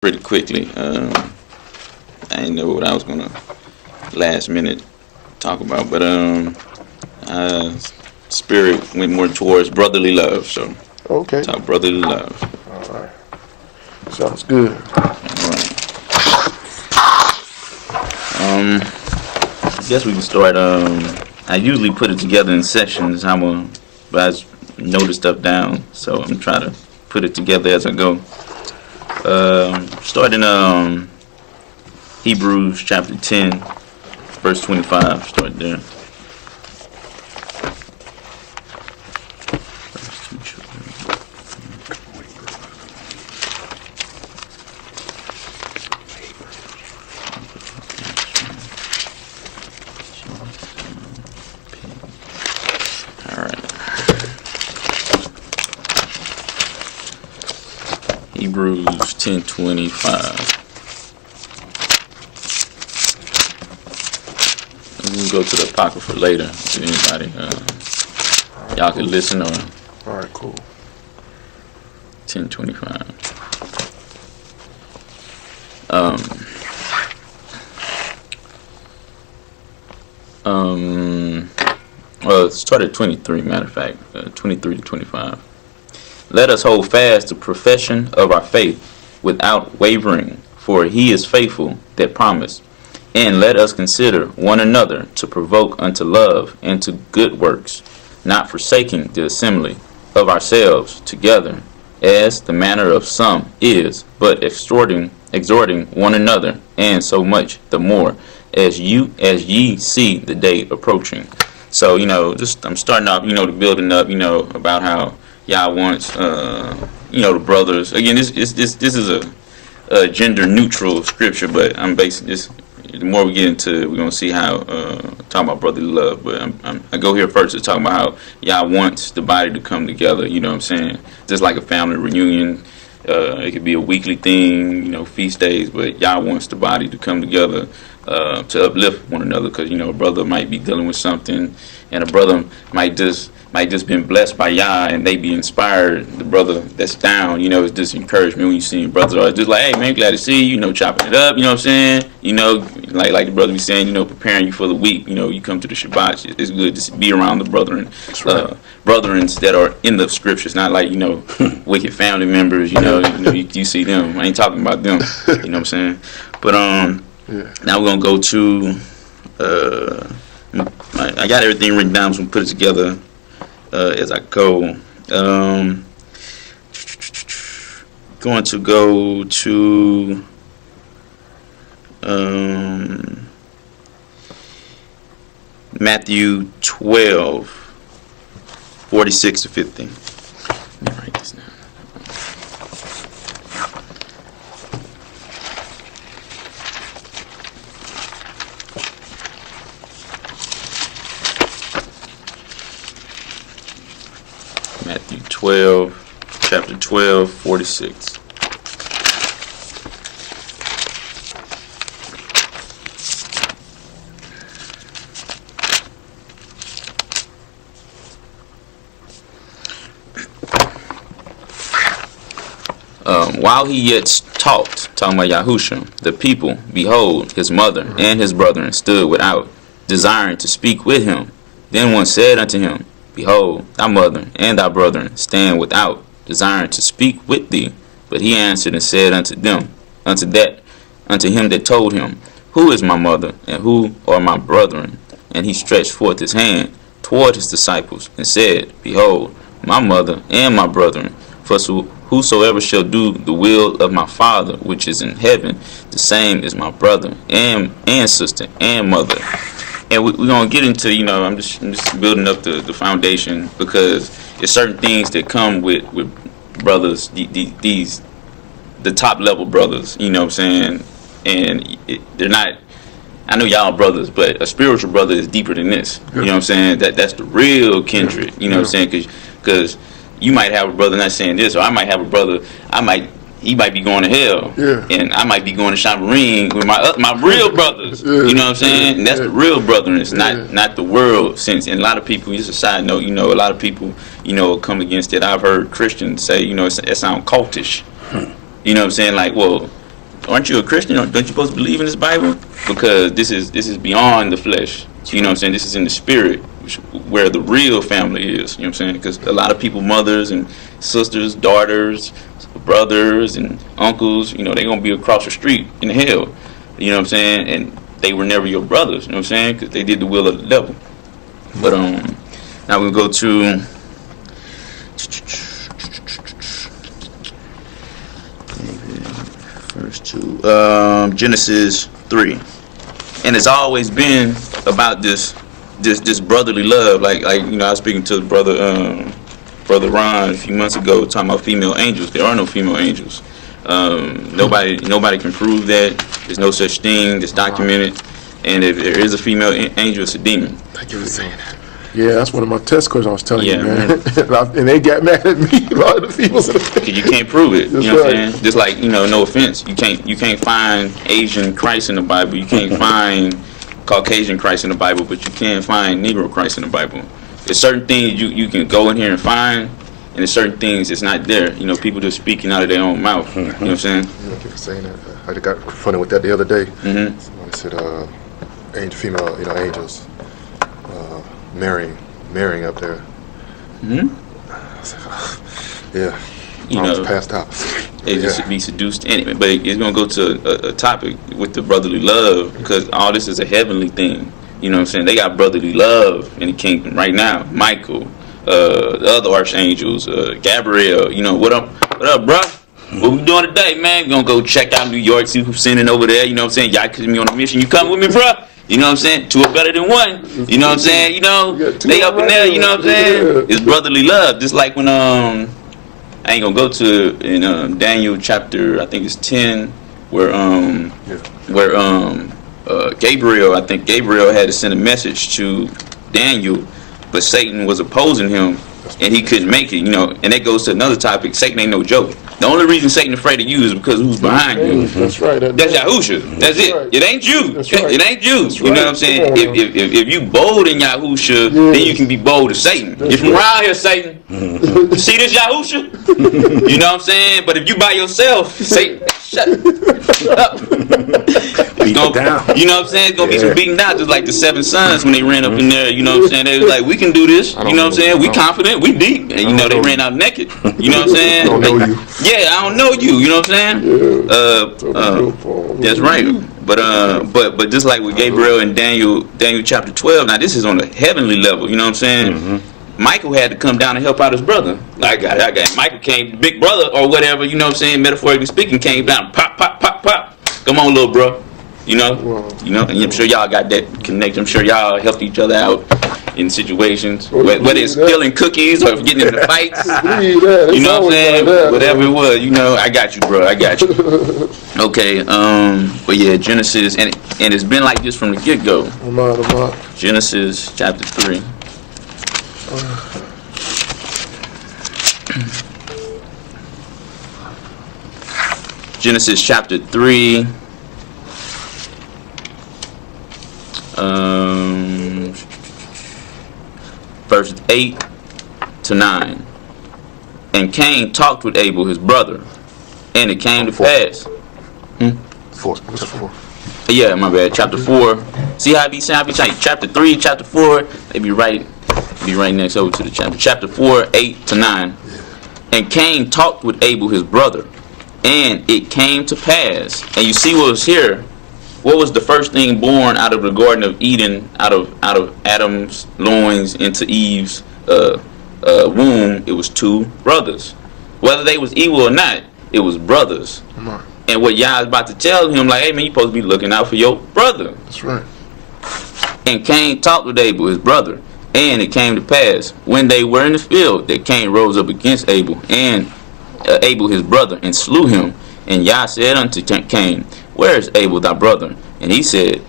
pretty quickly. I didn't know what I was gonna last minute talk about, but uh, spirit went more towards brotherly love. So Okay. talk brotherly love. All right. Sounds good. All right. I guess we can start. I usually put it together in sections. But I note stuff down, so I'm trying to put it together as I go. Starting Hebrews chapter 10, verse 25. Start there. All right. Hebrews 10:25. We'll go to the Apocrypha later. If anybody, y'all can listen or All right, cool. 10:25. Well, it started at 23. Matter of fact, 23 to 25. Let us hold fast the profession of our faith without wavering, for he is faithful that promised. And let us consider one another to provoke unto love and to good works, not forsaking the assembly of ourselves together, as the manner of some is, but exhorting one another, and so much the more as ye see the day approaching. So, just I'm starting off, the building up, about how y'all wants, the brothers. Again, this is a gender neutral scripture, but I'm basing this. The more we get into it, we're gonna see how talking about brotherly love. But I go here first to talk about how y'all wants the body to come together. You know what I'm saying? Just like a family reunion. It could be a weekly thing, feast days, but y'all wants the body to come together to uplift one another, because a brother might be dealing with something, and a brother might just been blessed by Yah, and they be inspired. The brother that's down, it's just encouragement when you see your brother, or just like, hey man, glad to see you, chopping it up, you know what I'm saying? Like the brother be saying, preparing you for the week, you come to the Shabbat, it's good to be around the brethren, right. brethrens that are in the scriptures, not like, wicked family members, you see them. I ain't talking about them, you know what I'm saying? But now we're gonna go to I got everything written down, so I'm gonna put it together as I go. Going to go to Matthew 12:46 to 50. Let me write this down. Matthew 12, chapter 12:46. While he yet talked, talking about Yahusha, the people, behold, his mother and his brethren stood without, desiring to speak with him. Then one said unto him, Behold, thy mother and thy brethren stand without, desiring to speak with thee. But he answered and said unto him that told him, Who is my mother, and who are my brethren? And he stretched forth his hand toward his disciples, and said, Behold, my mother and my brethren. For whosoever shall do the will of my Father which is in heaven, the same is my brother and sister and mother. And we're gonna get into, I'm just building up the foundation, because there's certain things that come with brothers, the top level brothers, you know what I'm saying? And they're not. I know y'all brothers, but a spiritual brother is deeper than this. You know what I'm saying? That's the real kindred. You know what I'm saying? Because you might have a brother, not saying this, or I might have a brother. He might be going to hell, and I might be going to Shamarine with my real brothers. You know what I'm saying? And that's the real brotherness, not the world sense. And a lot of people, just a side note, a lot of people, come against it. I've heard Christians say, it sounds cultish. You know what I'm saying? Like, well, aren't you a Christian? Don't you supposed to believe in this Bible? Because this is beyond the flesh. You know what I'm saying? This is in the spirit, where the real family is. You know what I'm saying? Because a lot of people, mothers and sisters, daughters, brothers and uncles, they're going to be across the street in hell. You know what I'm saying? And they were never your brothers. You know what I'm saying? Because they did the will of the devil. But now we'll go to verse 2, Genesis 3. And it's always been about this brotherly love. Like I was speaking to brother Ron a few months ago, talking about female angels. There are no female angels. Nobody can prove that. There's no such thing that's documented. And if there is a female angel, it's a demon. Thank you for saying that. Yeah, that's one of my test questions I was telling you, man. Mm-hmm. And they got mad at me about the females. Because you can't prove it. That's You know what right. I'm saying? Just like, no offense, you can't find Asian Christ in the Bible. You can't find Caucasian Christ in the Bible, but you can find Negro Christ in the Bible. There's certain things you can go in here and find, and there's certain things that's not there. People just speaking out of their own mouth. You know what I'm saying? Thank you for saying that. I got funny with that the other day. Mm-hmm. Somebody said, female, angels marrying up there. Mm-hmm. I said, yeah. You I was know, passed out. They just be seduced anyway. But it's going to go to a topic with the brotherly love, because all this is a heavenly thing. You know what I'm saying? They got brotherly love in the kingdom right now. Michael, the other archangels, Gabriel. What up, bro? What we doing today, man? We gonna go check out New York, see who's sending over there. You know what I'm saying? Y'all could be on a mission. You come with me, bro? You know what I'm saying? Two are better than one. You know what I'm saying? They up in there. You know what I'm saying? It's brotherly love. Just like when I ain't gonna go to in Daniel chapter, I think it's 10, where Gabriel had to send a message to Daniel, but Satan was opposing him, and he couldn't make it. And that goes to another topic. Satan ain't no joke. The only reason Satan afraid of you is because who's behind you. That's right. That's Yahusha. That's it. Right. It ain't you. That's right. It ain't you. That's You know right. what I'm saying? Come on, If you bold in Yahusha, then you can be bold as Satan. That's You're from right. around here, Satan. See this Yahusha? You know what I'm saying? But if you by yourself, Satan, shut up. You know what I'm saying? It's gonna be some beating down, just like the 7 sons when they ran up in there. You know what I'm saying? They was like, we can do this. You know what I'm saying? We confident. We deep. And they ran out naked. You know what I'm saying? I don't know you. Yeah, I don't know you. You know what I'm saying? That's right. But just like with Gabriel and Daniel chapter 12. Now this is on a heavenly level. You know what I'm saying? Mm-hmm. Michael had to come down and help out his brother. I got it. Michael came, big brother or whatever. You know what I'm saying? Metaphorically speaking, came down. Pop, pop, pop, pop. Come on, little bro. And I'm sure y'all got that connection. I'm sure y'all helped each other out in situations, whether it's stealing cookies or getting into fights. You know what I'm saying? Whatever it was, I got you, bro. I got you. Okay, but yeah, Genesis, and it's been like this from the get-go. Genesis chapter 3. Genesis chapter 3. Verse 8 to 9. And Cain talked with Abel his brother, and it came to pass. 4. Yeah, my bad. Chapter 4. See how I be saying? Chapter 3, chapter 4. They be right next over to the chapter. Chapter 4, 8 to 9. And Cain talked with Abel his brother, and it came to pass. And you see what was here. What was the first thing born out of the Garden of Eden, out of Adam's loins into Eve's womb? It was 2 brothers. Whether they was evil or not, it was brothers. And what Yah is about to tell him, like, hey man, you supposed to be looking out for your brother. That's right. And Cain talked with Abel, his brother. And it came to pass, when they were in the field, that Cain rose up against Abel, and Abel his brother, and slew him. And Yah said unto Cain, where is Abel thy brother? And he said,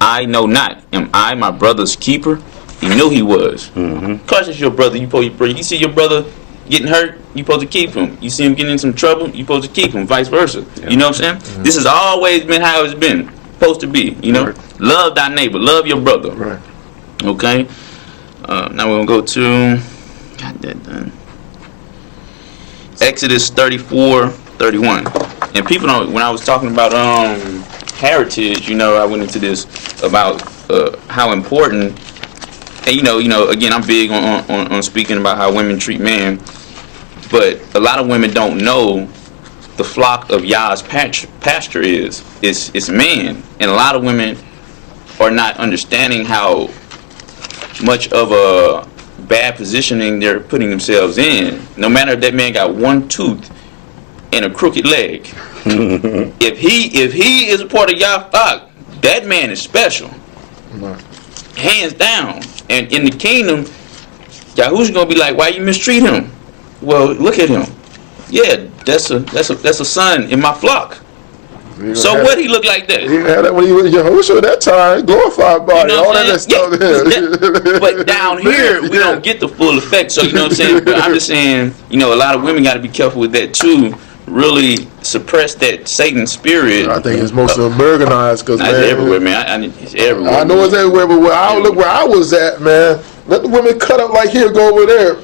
I know not. Am I my brother's keeper? He knew he was. Because it's your brother. You see your brother getting hurt, you supposed to keep him. You see him getting in some trouble, you supposed to keep him, vice versa. Yeah. You know what I'm saying? This has always been how it's been supposed to be. Right. Love thy neighbor, love your brother. Right. Okay. Now we're gonna go to Exodus 34:31. and people don't. When I was talking about heritage, I went into this about how important. And again, I'm big on speaking about how women treat men, but a lot of women don't know the flock of Yah's pasture is man, and a lot of women are not understanding how much of a bad positioning they're putting themselves in. No matter if that man got one tooth and a crooked leg, if he is a part of Yah's flock, that man is special, hands down. And in the kingdom, Yahushua gonna be like, why you mistreat him? Well, look at him. Yeah, that's a son in my flock. So what he look like that? He had that when he was Yahushua that time, glorified body, You know all what I'm that saying? stuff. But down here, we don't get the full effect. So you know what I'm saying? But I'm just saying, a lot of women got to be careful with that too. Really suppress that Satan spirit. I think it's mostly Americanized because It's everywhere, man. It's everywhere. I know it's everywhere, but where I was at, man, let the women cut up like here, go over there.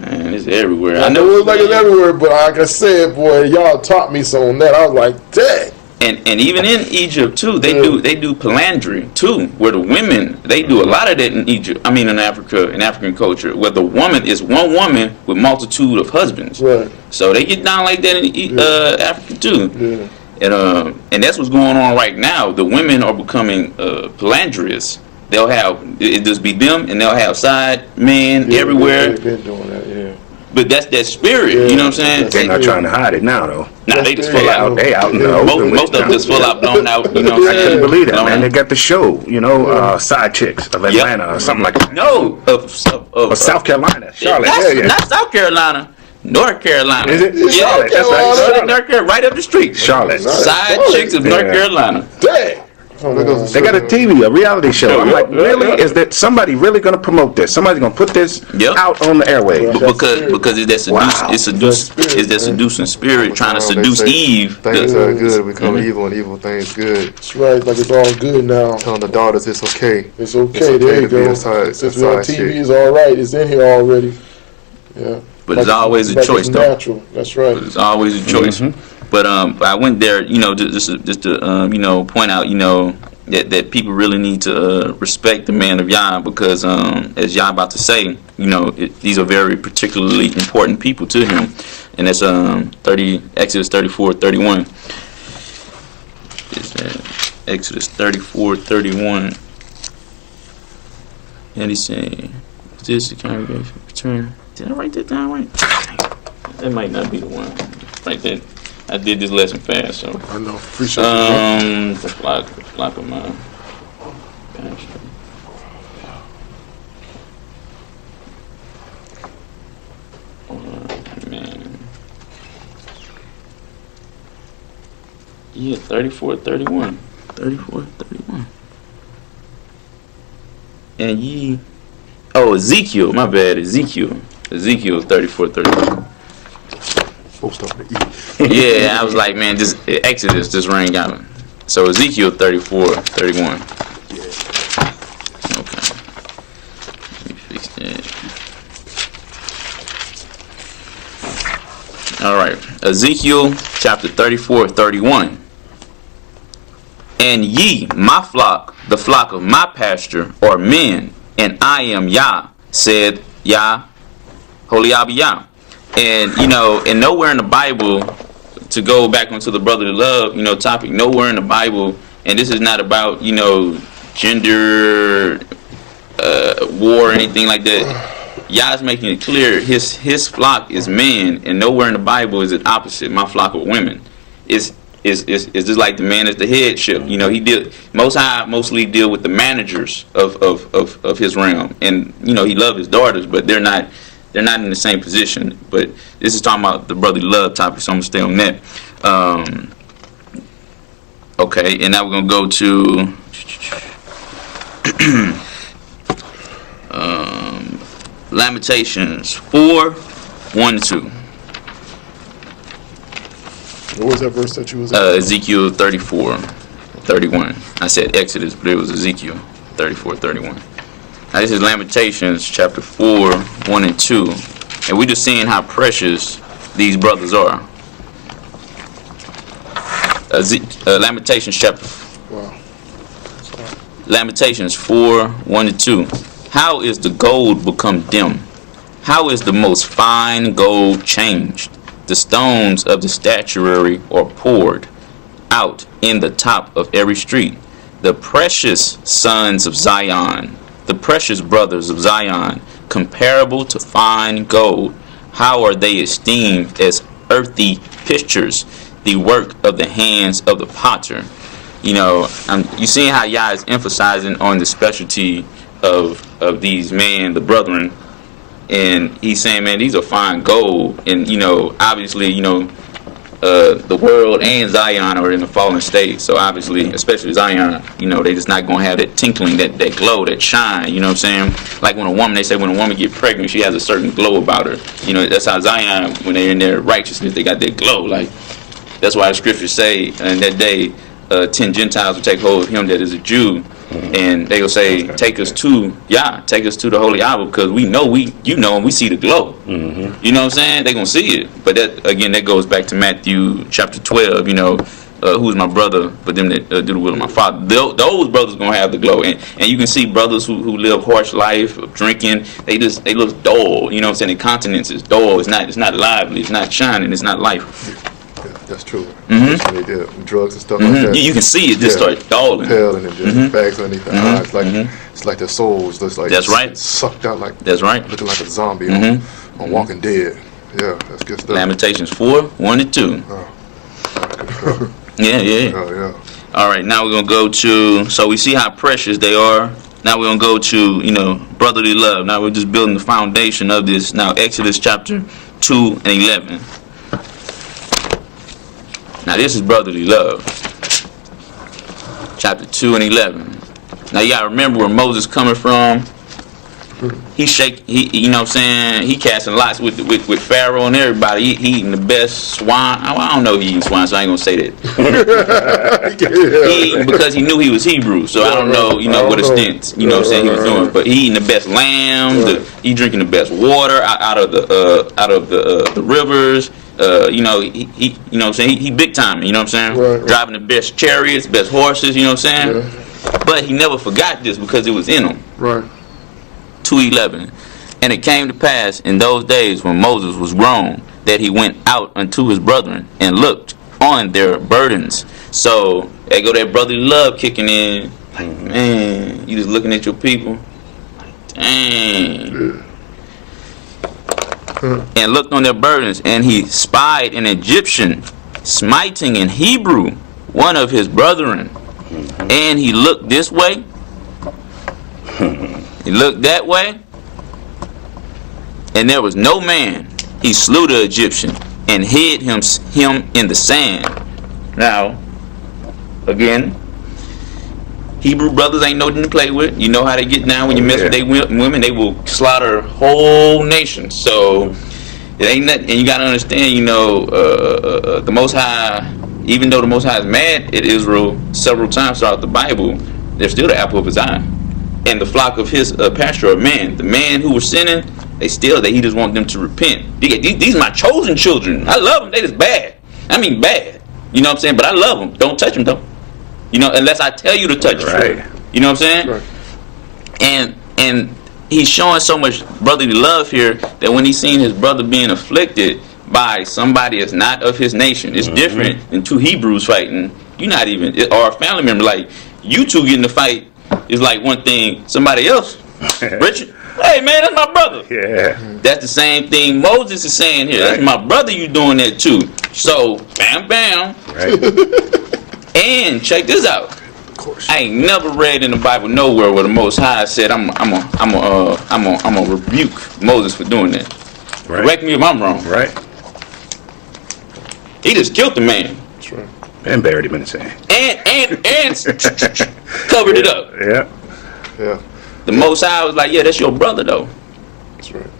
Man, it's everywhere. I know it's like it's everywhere, but like I said, boy, y'all taught me so on that. I was like, dang. And even in Egypt too, they do philandry too, where the women, they do a lot of that in Egypt. I mean, in Africa, in African culture, where the woman is one woman with multitude of husbands. Right. So they get down like that in Africa too. Yeah. And that's what's going on right now. The women are becoming philandrists. They'll have it just be them, and they'll have side men everywhere. They've been doing that, yeah. But that's that spirit, you know what I'm saying? They're not trying to hide it now, though. Nah, they just full out. They out in the open. Most of them just full out, blown out. You know what I'm I saying? couldn't believe that, Blown man. out. They got the show, Side Chicks of Atlanta or something like that. No, Or South Carolina, Charlotte. That's not South Carolina, North Carolina. Is it? Yeah, Charlotte, that's right. Charlotte, Charlotte. North Carolina, right up the street. Charlotte. Side Chicks of North Carolina. Dang. They got a reality show. I'm like, really? Is that somebody really going to promote this? Somebody's going to put this out on the airwaves? Because it's that seducing spirit trying to seduce Eve. Things are good become evil, and evil things good. That's right, like it's all good now. Telling the daughters it's okay. It's okay, there you to be go. a side- Since a we're on side TV, chick. it's all right. It's in here already. Yeah. But it's always a Like choice, it's though. natural. That's right. It's always a choice. But I went there, just to point out, that people really need to respect the man of Yah, because as Yah about to say, these are very particularly important people to him, and that's Exodus 34:31. Exodus 34:31, and he's saying, "Is this the congregation return?" Did I write that down right? That might not be the one. Right there. I did this lesson fast, so. I know. Appreciate it. The flock of mine. Man. Yeah, 34:31. 34:31. And ye. Oh, Ezekiel. My bad. Ezekiel 34:31. Supposed to eat. Yeah, I was like, man, just Exodus just rang out. So Ezekiel 34:31. Okay. Let me fix that. All right. Ezekiel chapter 34:31. And ye, my flock, the flock of my pasture, are men, and I am Yah, said Yah, Holy Abba Yah. And and nowhere in the Bible, to go back onto the brotherly love, topic, nowhere in the Bible, and this is not about, gender war or anything like that. Yah's making it clear his flock is men, and nowhere in the Bible is it opposite. My flock of women. It's just like the man is the headship. He Most High mostly deal with the managers of his realm, and he loves his daughters, but they're not in the same position. But this is talking about the brotherly love topic, so I'm gonna stay on that. Okay, and now we're gonna go to Lamentations 4:1-2. What was that verse that you was at? Ezekiel 34:31. I said Exodus, but it was Ezekiel 34:31. Now this is Lamentations chapter 4:1-2, and we're just seeing how precious these brothers are. Lamentations chapter. Wow. Lamentations 4:1-2. How is the gold become dim? How is the most fine gold changed? The stones of the statuary are poured out in the top of every street. The precious sons of Zion, the precious brothers of Zion, comparable to fine gold. How are they esteemed as earthy pictures, the work of the hands of the potter? You know, you seeing how Yah is emphasizing on the specialty of these men, the brethren, and he's saying, man, these are fine gold. And you know, obviously, you know, the world and Zion are in a fallen state. So obviously, especially Zion, you know, they just not gonna have that tinkling, that glow, that shine. You know what I'm saying? Like when a woman, they say when a woman get pregnant, she has a certain glow about her. You know, that's how Zion, when they're in their righteousness, they got that glow. Like that's why the scriptures say in that day, 10 Gentiles will take hold of him that is a Jew, and they will say, take us to the Holy Abba, because we know and we see the glow. You know what I'm saying? They're going to see it. But that, again, that goes back to Matthew chapter 12, you know, who's my brother, but them that do the will of my Father. Those brothers going to have the glow. And you can see brothers who live harsh life, drinking, they look dull. You know what I'm saying? Their countenance is dull. It's not lively. It's not shining. It's not life. That's true. Especially they did drugs and stuff like that. You can see it just start dulling. Pale and just bags underneath the eyes. Like it's like their souls just like that's right. Sucked out like that's right. Looking like a zombie on Walking Dead. Yeah, that's good stuff. Lamentations 4:1-2. Yeah. Oh, yeah. All right, now we're gonna go to. So we see how precious they are. Now we're gonna go to, you know, brotherly love. Now we're just building the foundation of this. Now Exodus chapter 2:11. Now this is brotherly love. Chapter 2:11. Now you gotta remember where Moses coming from. He you know what I'm saying, he casting lots with Pharaoh and everybody. He eating the best swine. I don't know if he eating swine, so I ain't gonna say that. He eating because he knew he was Hebrew, so I don't know, you know, what extent, you know what I'm saying, he was doing. But he eating the best lamb, he drinking the best water out of the rivers. You know, he you know what I'm saying, he big time, you know what I'm saying? Driving the best chariots, best horses, you know what I'm saying? But he never forgot this because it was in him. 2:11. And it came to pass in those days when Moses was grown, that he went out unto his brethren and looked on their burdens. So there go that brotherly love kicking in. Like, man, you just looking at your people. Like, dang. And looked on their burdens, and he spied an Egyptian smiting in Hebrew one of his brethren. And he looked this way. He looked that way, and there was no man. He slew the Egyptian and hid him in the sand. Now, again, Hebrew brothers ain't nothing to play with. You know how they get down when you mess with their women. They will slaughter whole nations. So it ain't nothing. And you gotta understand, you know, the Most High, even though the Most High is mad at Israel several times throughout the Bible, they're still the apple of his eye. And the flock of his pasture of man. The man who was sinning, he just want them to repent. These are my chosen children. I love them. They just bad. I mean bad. You know what I'm saying? But I love them. Don't touch them though. You know, unless I tell you to touch them. You know what I'm saying? Right. And he's showing so much brotherly love here that when he's seen his brother being afflicted by somebody that's not of his nation, it's different than two Hebrews fighting. You're not even, or a family member. Like, you two getting to fight is like one thing. Somebody else, Richard, hey man, that's my brother. Yeah. That's the same thing Moses is saying here. That's my brother. You doing that too. So bam, bam. Right. And check this out. Of course. I ain't never read in the Bible nowhere where the Most High said I'm gonna rebuke Moses for doing that. Right. Correct me if I'm wrong. Right. He just killed the man. That's right. And buried him in the sand. And covered it up. Yeah. The Most High was like, yeah, that's your brother though. That's right.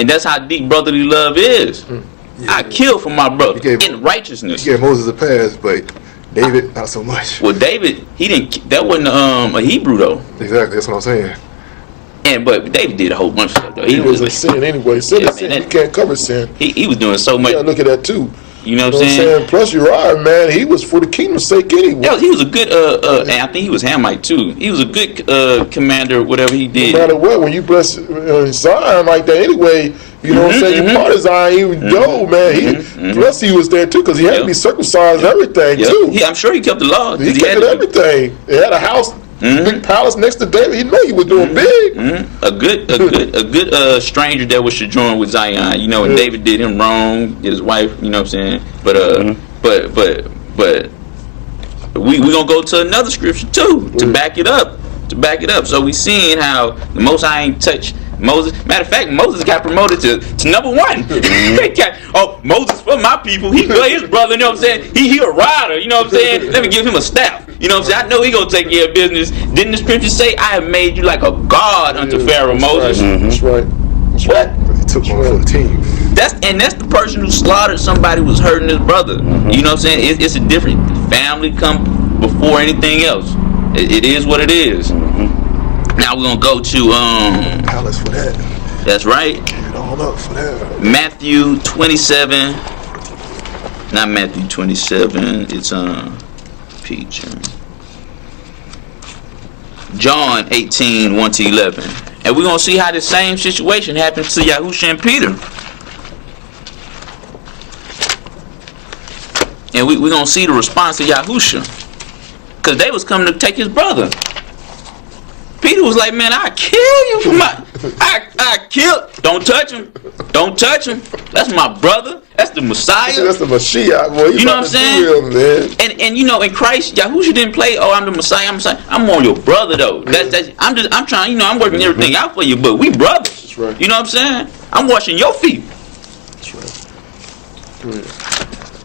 And that's how deep brotherly love is. I kill for my brother in righteousness. He gave Moses a pass, but David not so much. Well, David, he didn't. That wasn't a Hebrew though. Exactly, that's what I'm saying. But David did a whole bunch of stuff though. He was a sin anyway. Sin is sin. You can't cover sin. He was doing so much. Yeah, look at that too. You know what I'm saying? Plus, Uriah, man, he was for the kingdom's sake anyway. Yeah, he was a good, and I think he was Hamite too. He was a good commander, whatever he did. No matter what, when you bless Zion like that anyway, you know what I'm saying? You part of Zion, he was dope, man. Plus, he was there too because he had to be circumcised and everything too. I'm sure he kept the law. He kept everything. He had a house, big palace next to David. He knew he was doing big. A good stranger that was sojourn with Zion. You know, and David did him wrong, did his wife. You know what I'm saying? But we gonna go to another scripture too to back it up. So we seeing how the Most High ain't touched Moses. Matter of fact, Moses got promoted to number one. Moses for my people. He his brother. You know what I'm saying? He a rider. You know what I'm saying? Let me give him a staff. You know what I'm saying? I know he gonna take care of business. Didn't the scripture say, "I have made you like a god unto Pharaoh"? Moses. That's right. What? He took one for the team. That's the person who slaughtered somebody who was hurting his brother. You know what I'm saying? It's a different family come before anything else. It is what it is. Now we're gonna go to Palace for that. That's right. Give it all up for that. Matthew 27. Not Matthew 27. It's Peter. John 18, 1-11. And we're gonna see how the same situation happens to Yahusha and Peter. And we're gonna see the response of Yahusha. Because they was coming to take his brother. Peter was like, man, I kill you for my I kill. Don't touch him. Don't touch him. That's my brother. That's the Messiah. That's the Mashiach, boy. You know what I'm saying? Him, and you know, in Christ, Yahusha didn't play, oh, I'm the Messiah, I'm on your brother though. I'm trying, you know, I'm working everything out for you, but we brothers. That's right. You know what I'm saying? I'm washing your feet. That's right.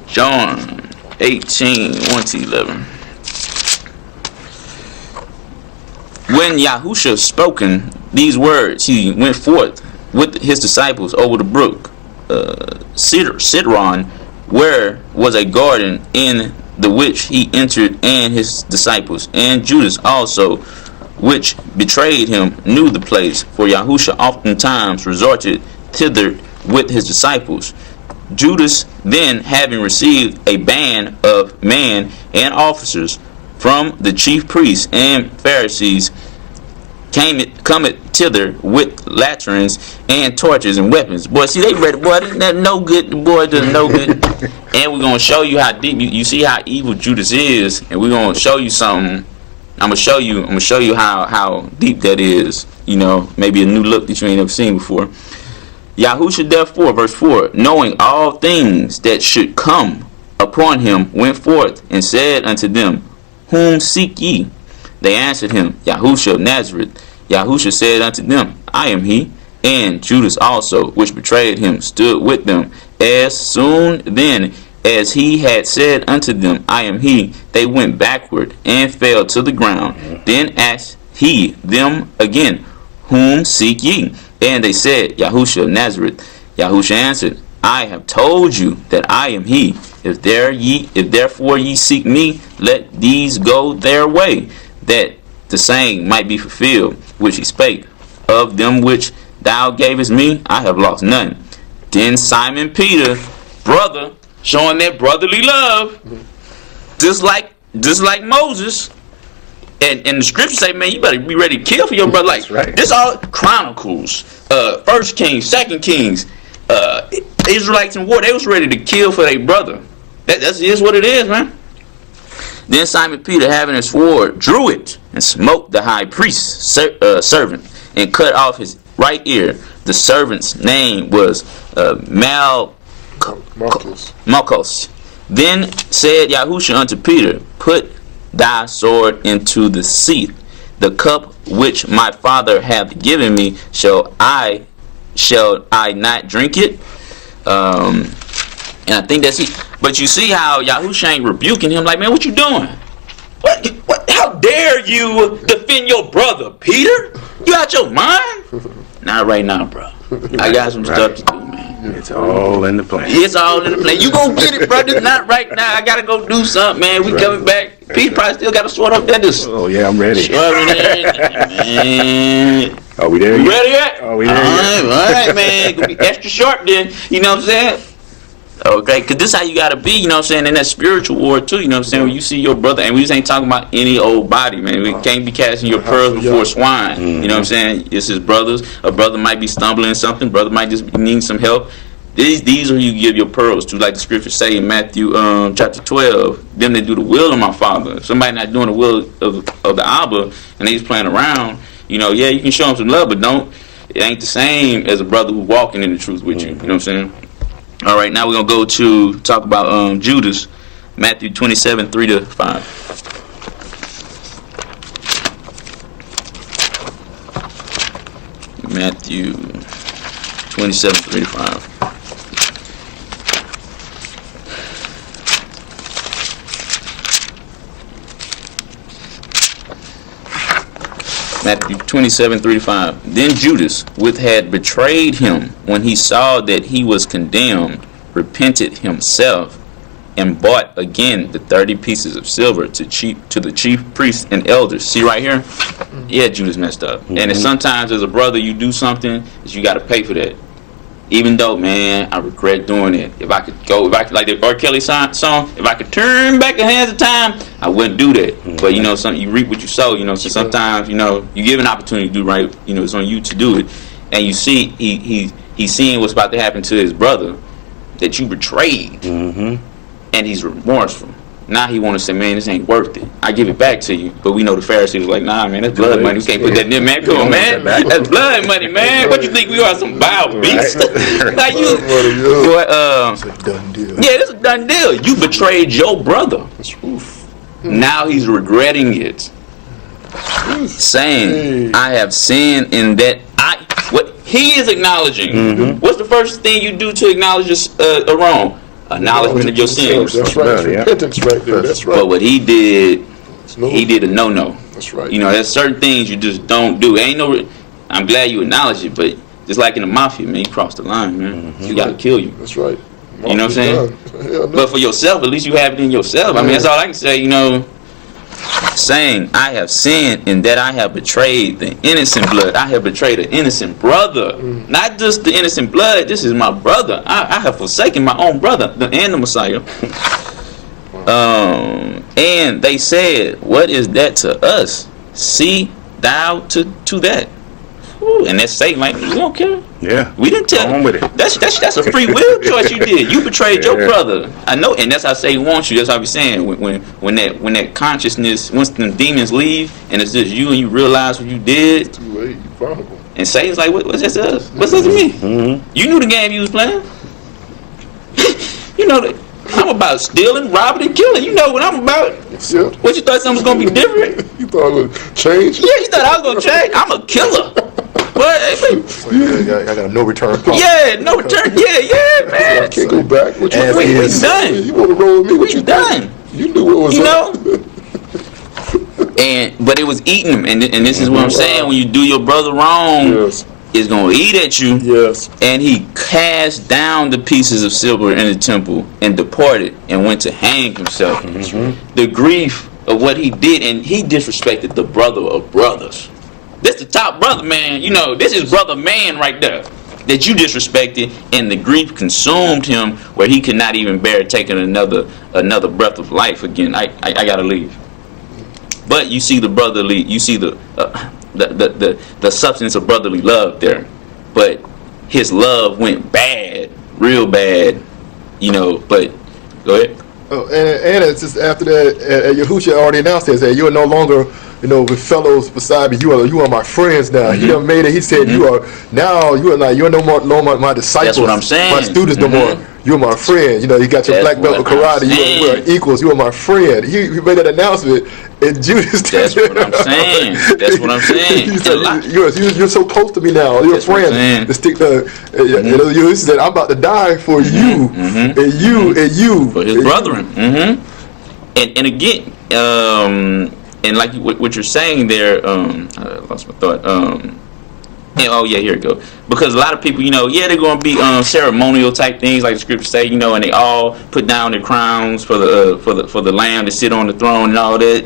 John 18, 1-11. When Yahusha spoken these words, he went forth with his disciples over the brook Cedron, where was a garden, in the which he entered, and his disciples, and Judas also, which betrayed him, knew the place, for Yahusha oftentimes resorted thither with his disciples. Judas then, having received a band of men and officers from the chief priests and Pharisees, cometh thither with latrines and torches and weapons. Boy, see, they ready. Boy, that no good. The boy does no good. And we're gonna show you how deep. You see how evil Judas is, and we're gonna show you something. I'm gonna show you how deep that is. You know, maybe a new look that you ain't ever seen before. Yahusha therefore, verse 4, knowing all things that should come upon him, went forth and said unto them, Whom seek ye? They answered him, Yahusha of Nazareth. Yahusha said unto them, I am he. And Judas also, which betrayed him, stood with them. As soon then as he had said unto them, I am he, they went backward and fell to the ground. Then asked he them again, Whom seek ye? And they said, Yahusha of Nazareth. Yahusha answered, I have told you that I am he. If therefore ye seek me, let these go their way, that the saying might be fulfilled, which he spake, Of them which thou gavest me, I have lost none. Then Simon Peter, brother, showing that brotherly love, just like Moses. And the scriptures say, man, you better be ready to kill for your brother. Like, right. This all Chronicles, 1 Kings, 2 Kings, Israelites in war, they was ready to kill for their brother. That is what it is, man. Then Simon Peter, having his sword, drew it and smote the high priest's servant and cut off his right ear. The servant's name was Malchus. Then said Yahusha unto Peter, Put thy sword into the sheath. The cup which my Father hath given me, shall I not drink it? And I think that's it. But you see how Yahusha ain't rebuking him, like, man, what you doing? What? How dare you defend your brother, Peter? You out your mind? Not right now, bro. I got some stuff to do, man. It's all in the plan. It's all in the plan. You gonna get it, brother. Not right now. I gotta go do something, man. We coming back. Pete probably still got a sword up there. Oh yeah, I'm ready. Man. Are we there You yet? ready yet? Are we there yet? All right, man. Gonna be extra short then. You know what I'm saying? Okay, because this is how you gotta be, you know what I'm saying, in that spiritual war too, you know what I'm saying, when you see your brother, and we just ain't talking about any old body, man. We can't be casting your pearls before swine. You know what I'm saying? It's his brothers. A brother might be stumbling in something, brother might just need some help. These are who you give your pearls to, like the scriptures say in Matthew chapter 12. Them that do the will of my Father. If somebody not doing the will of the Abba, and they just playing around, you know, yeah, you can show them some love, but it ain't the same as a brother who walking in the truth with you. You know what I'm saying? All right, now we're going to go to talk about Judas, Matthew 27, 3-5. Matthew 27, 3-5. Matthew 27, 3-5. Then Judas, which had betrayed him, when he saw that he was condemned, repented himself, and bought again the 30 pieces of silver to the chief priests and elders. See right here? Yeah, Judas messed up. And sometimes as a brother, you do something that you got to pay for that. Even though, man, I regret doing it. If I could like the R. Kelly song, if I could turn back the hands of time, I wouldn't do that. But, you know, you reap what you sow, you know, so sometimes, you know, you give an opportunity to do right, you know, it's on you to do it. And you see, he's seeing what's about to happen to his brother that you betrayed. And he's remorseful. Now he want to say, man, this ain't worth it. I give it back to you. But we know the Pharisees was like, nah, man, that's blood money. We can't put that in there, man. Come on, man. That's blood money, man. What you think we are, some wild beasts? Like you, boy, It's a done deal. yeah, it's a done deal. You betrayed your brother. Now he's regretting it, saying, I have sinned in that what he is acknowledging. What's the first thing you do to acknowledge a wrong? Acknowledgement of your sins. That's right. That's repentance right there. That's right. But what he did, he did a no. That's right. You know, there's certain things you just don't do. I'm glad you acknowledge it, but just like in the mafia, man, you crossed the line, man. You gotta kill you. That's right. You know what I'm saying? But for yourself, at least you have it in yourself. I mean, that's all I can say, you know. Saying, I have sinned in that I have betrayed the innocent blood. I have betrayed an innocent brother. Not just the innocent blood, this is my brother. I have forsaken my own brother and the Messiah. And they said, what is that to us? See thou to that. Ooh, and that's Satan, like, we don't care. Yeah. We didn't tell him. That's a free will choice you did. You betrayed your brother. I know, and that's how Satan wants you. That's how I be saying. When that consciousness, once the demons leave, and it's just you and you realize what you did. Too late. You vulnerable. And Satan's like, what's that to us? What's that to me? You knew the game you was playing. You know that I'm about stealing, robbing, and killing. You know what I'm about. Yeah. What, you thought something was gonna be different? You thought it would change? Yeah, you thought I was gonna change? I'm a killer. What? I got a no return policy. Yeah, no return. Yeah, man. I can't go back. What you We done. You want to roll with me? What We you done. think? You knew what was You up. But it was eating him, and this is what I'm saying. When you do your brother wrong, Yes. it's gonna eat at you. Yes. And he cast down the pieces of silver in the temple and departed and went to hang himself. The grief of what he did, and he disrespected the brother of brothers. This the top brother, man. You know, this is brother man right there that you disrespected, and the grief consumed him where he could not even bear taking another breath of life again. I gotta leave. But you see the brotherly, you see the substance of brotherly love there. But his love went bad, real bad, you know. But go ahead. Oh, and it's just after that, Yahushua already announced this, that you are no longer, you know, with fellows beside me. You are my friends now. He done made it. He said you are no more my disciples. That's what I'm saying. My students no more. You're my friend. You know, you got your That's black belt of what I'm karate. You are equals. You are my friend. He made that announcement, and Judas. That's what I'm saying. That's what I'm saying. He said, you're so close to me now. You're a That's what I'm friend. saying. To stick the. He said, I'm about to die for you, and you, For his brethren. And again, and like what you're saying there, I lost my thought. Oh yeah, here it go. Because a lot of people, you know, they're going to be ceremonial type things, like the scriptures say, you know, and they all put down their crowns for the lamb to sit on the throne and all that.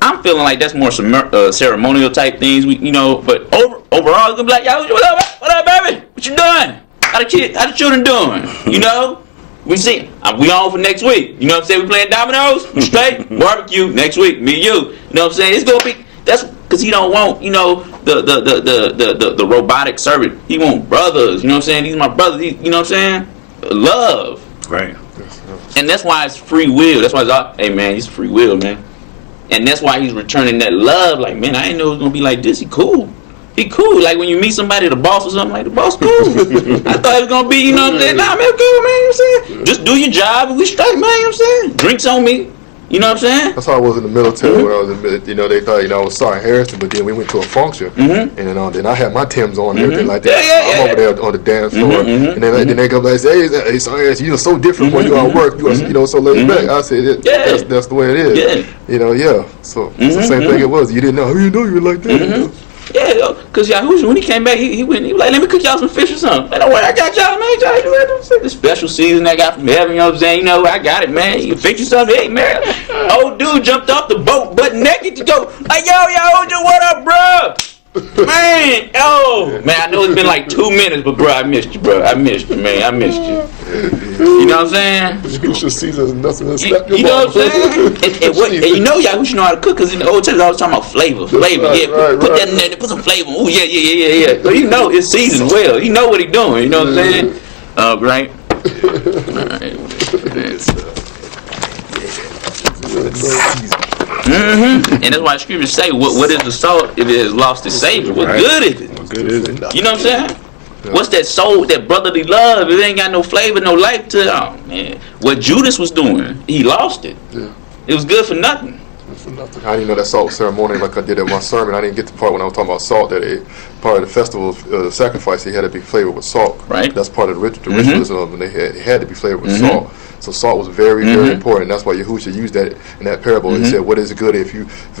I'm feeling like that's more ceremonial type things, you know. But overall, it's gonna be like, yo, what up, baby? What you doing? How the children doing? You know, We see, we on for next week. You know what I'm saying? We playing dominoes, we straight, barbecue next week, me and you. You know what I'm saying? It's gonna be, that's because he don't want, you know, the robotic servant. He want brothers, you know what I'm saying? These are my brothers, you know what I'm saying? Love. Right. And that's why it's free will. That's why it's all, hey man, it's free will, man. And that's why he's returning that love. Like, man, I didn't know it was gonna be like this. He cool. He cool. Like when you meet somebody, the boss or something, like the boss cool. I thought it was gonna be, you know what I'm saying? Nah, man, cool, man, you know what I'm saying? Just do your job and we straight, man, you know what I'm saying? Drinks on me. You know what I'm saying? That's how I was in the military when I was in, you know, they thought, you know, I was Sergeant Harrison, but then we went to a function, and then I had my Timbs on and everything like that. I'm over there on the dance floor, and then they go back and say, hey, Sergeant Harrison, you're so different when you're at work, you know, so laid back. I said, that's the way it is. Yeah. You know, so it's the same thing it was. You didn't know, you know you were like that. You know? Yeah, because Yahusha, when he came back, he was like, let me cook y'all some fish or something. Man, don't worry, I got y'all, man. Y'all do that. The special season I got from heaven, you know what I'm saying? You know, I got it, man. You fix you something. Hey, man. Old dude jumped off the boat butt naked to go, like, yo, Yahusha, what up, bro? Man, oh, man, I know it's been like 2 minutes, but bro, I missed you, bro. I missed you, man. I missed you. You know what I'm saying? Yahusha sees us nothing but slap your You know mouth. what I'm saying? And you know Yahusha know how to cook, because in the Old Testament, I was talking about flavor. Right, Put that in there, put some flavor. Oh, yeah. So you know it's seasoned well. You know what he's doing. You know what I'm saying? Right? And that's why the scriptures say, what is the salt if it has lost its savor? What good is it? What good is it? You know what I'm saying? What's that soul, that brotherly love? It ain't got no flavor, no life to it. Oh, man. What Judas was doing, he lost it. Yeah. It was good for nothing. For nothing. I didn't know that salt ceremony like I did at my sermon. I didn't get the part when I was talking about salt, that part of the festival of sacrifice, it had to be flavored with salt. Right. That's part of the ritualism of them. It had to be flavored with salt. So salt was very, very important. That's why Yahusha used that in that parable. He said, what is good if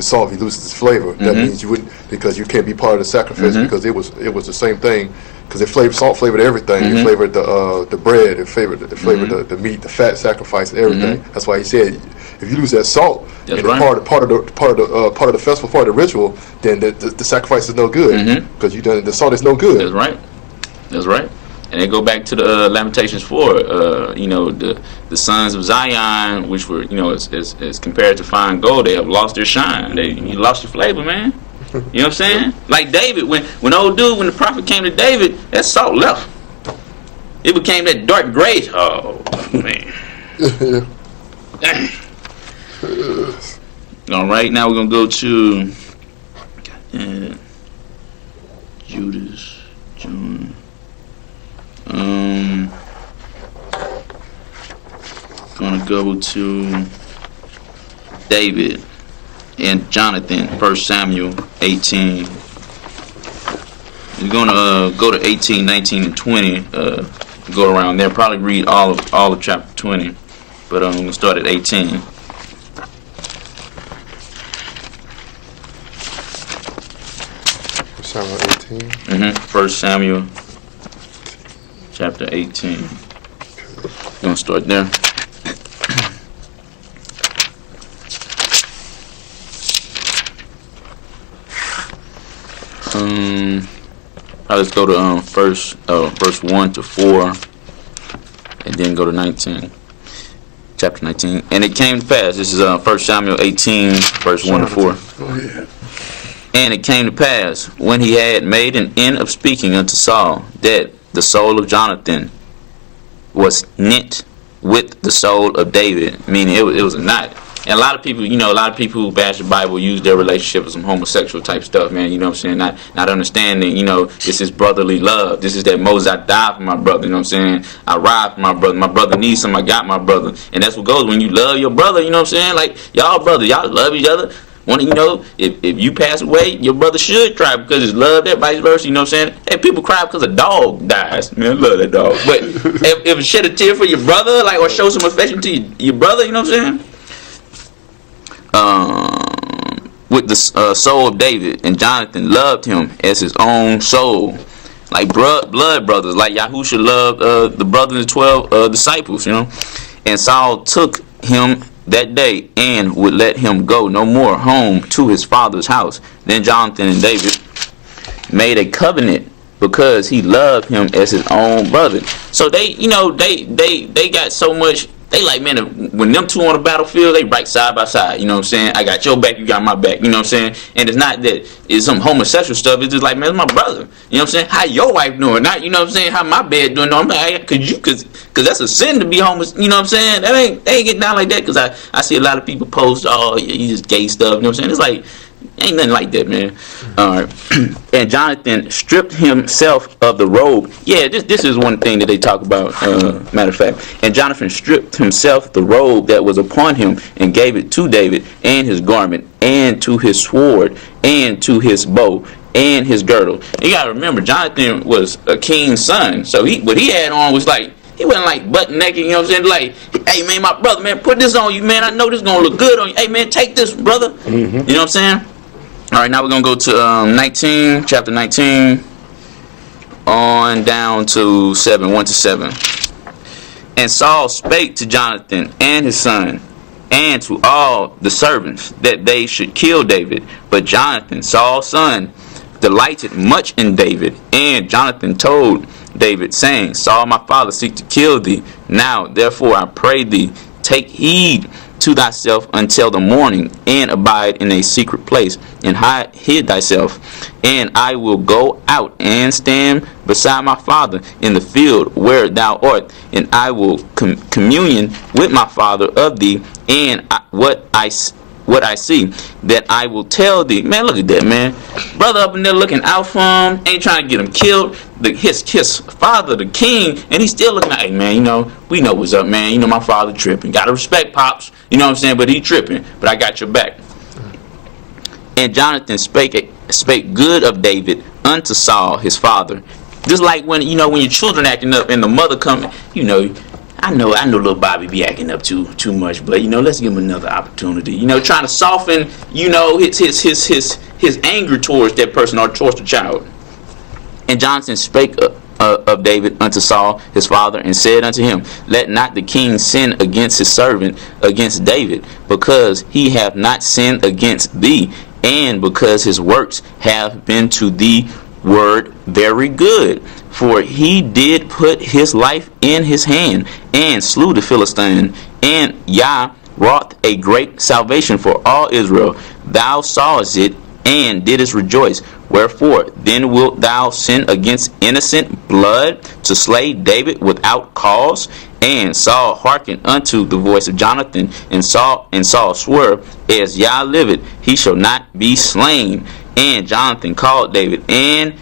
salt, if it loses its flavor? That means you wouldn't, because you can't be part of the sacrifice, because it was the same thing. Because salt flavored everything. It flavored the bread. It flavored the meat, the fat sacrifice, and everything. That's why he said, if you lose that salt, That's and right. part of the festival, part of the ritual, then the sacrifice is no good, because the salt is no good. That's right. That's right. And they go back to the Lamentations 4. You know, the sons of Zion, which were, you know, as compared to fine gold, they have lost their shine. You lost your flavor, man. You know what I'm saying? Like David, when the prophet came to David, that salt left. It became that dark gray. Oh man. Dang. All right, now we're gonna go to Judas, John. Gonna go to David and Jonathan, 1 Samuel 18. We're gonna go to 18, 19, and 20. Go around there. Probably read all of chapter 20, but I'm gonna start at 18. Samuel 18. 1 Samuel chapter 18. Gonna start there. Let's go to verse 1 to 4, and then go to 19. Chapter 19. And it came to pass, this is 1 Samuel 18, verse 1 to 4. Oh, yeah. And it came to pass, when he had made an end of speaking unto Saul, that the soul of Jonathan was knit with the soul of David, meaning it was a knot. And a lot of people, who bash the Bible use their relationship with some homosexual type stuff, man. You know what I'm saying? Not understanding, this is brotherly love. This is that Moses, I died for my brother. You know what I'm saying? I ride for my brother. My brother needs something. I got my brother. And that's what goes when you love your brother. You know what I'm saying? Like, y'all brother, y'all love each other. If you pass away, your brother should cry because it's love, that vice versa. You know what I'm saying? Hey, people cry because a dog dies. Man, I love that dog. But if shed a tear for your brother, like, or show some affection to your brother, you know what I'm saying? With the soul of David, and Jonathan loved him as his own soul, like blood brothers, like Yahusha loved the brothers and 12 disciples, And Saul took him that day and would let him go no more home to his father's house. Then Jonathan and David made a covenant because he loved him as his own brother. So they, they got so much. They like, man, when them two on the battlefield, they right side by side. You know what I'm saying? I got your back, you got my back. You know what I'm saying? And it's not that it's some homosexual stuff. It's just like, man, it's my brother. You know what I'm saying? How your wife doing? Not, you know what I'm saying? How my bed doing? No, I'm like, cause that's a sin to be homeless. You know what I'm saying? They ain't get down like that. Cause I see a lot of people post, oh, you just gay stuff. You know what I'm saying? It's like, ain't nothing like that, man. All right. And Jonathan stripped himself of the robe. Yeah, this is one thing that they talk about, matter of fact. And Jonathan stripped himself the robe that was upon him and gave it to David, and his garment, and to his sword, and to his bow, and his girdle. You gotta remember, Jonathan was a king's son. So what he had on was like, he wasn't like butt naked, you know what I'm saying? Like, hey man, my brother, man, put this on you, man. I know this gonna look good on you. Hey man, take this, brother. You know what I'm saying? All right, now we're gonna go to chapter 19, on down to 1 to 7. And Saul spake to Jonathan and his son, and to all the servants, that they should kill David. But Jonathan, Saul's son, delighted much in David. And Jonathan told David, saying, Saul my father seek to kill thee. Now therefore I pray thee, take heed to thyself until the morning, and abide in a secret place, and hid thyself. And I will go out and stand beside my father in the field where thou art, and I will communion with my father of thee, and what I see, that I will tell thee. Man, look at that, man. Brother up in there looking out for him, ain't trying to get him killed. His father, the king, and he's still looking at, hey, man, we know what's up, man. My father tripping. Gotta respect Pops, you know what I'm saying? But he tripping, but I got your back. And Jonathan spake good of David unto Saul, his father. Just like when your children acting up and the mother coming, I know little Bobby be acting up too much, but let's give him another opportunity. Trying to soften, his anger towards that person or towards the child. And Jonathan spake of David unto Saul his father, and said unto him, let not the king sin against his servant, against David, because he hath not sinned against thee, and because his works have been to thee word very good. For he did put his life in his hand, and slew the Philistine, and Yah wrought a great salvation for all Israel. Thou sawest it, and didst rejoice. Wherefore then wilt thou sin against innocent blood, to slay David without cause? And Saul hearkened unto the voice of Jonathan, and Saul swore, as Yah liveth, he shall not be slain. And Jonathan called David, and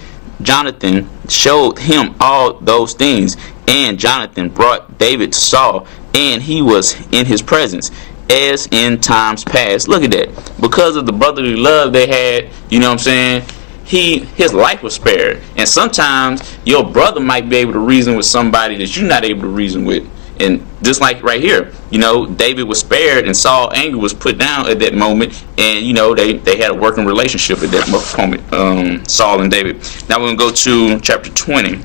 Jonathan showed him all those things. And Jonathan brought David to Saul, and he was in his presence, as in times past. Look at that. Because of the brotherly love they had, you know what I'm saying, his life was spared. And sometimes your brother might be able to reason with somebody that you're not able to reason with. And just like right here, David was spared, and Saul's anger was put down at that moment, and they had a working relationship at that moment, Saul and David. Now we're gonna go to chapter 20.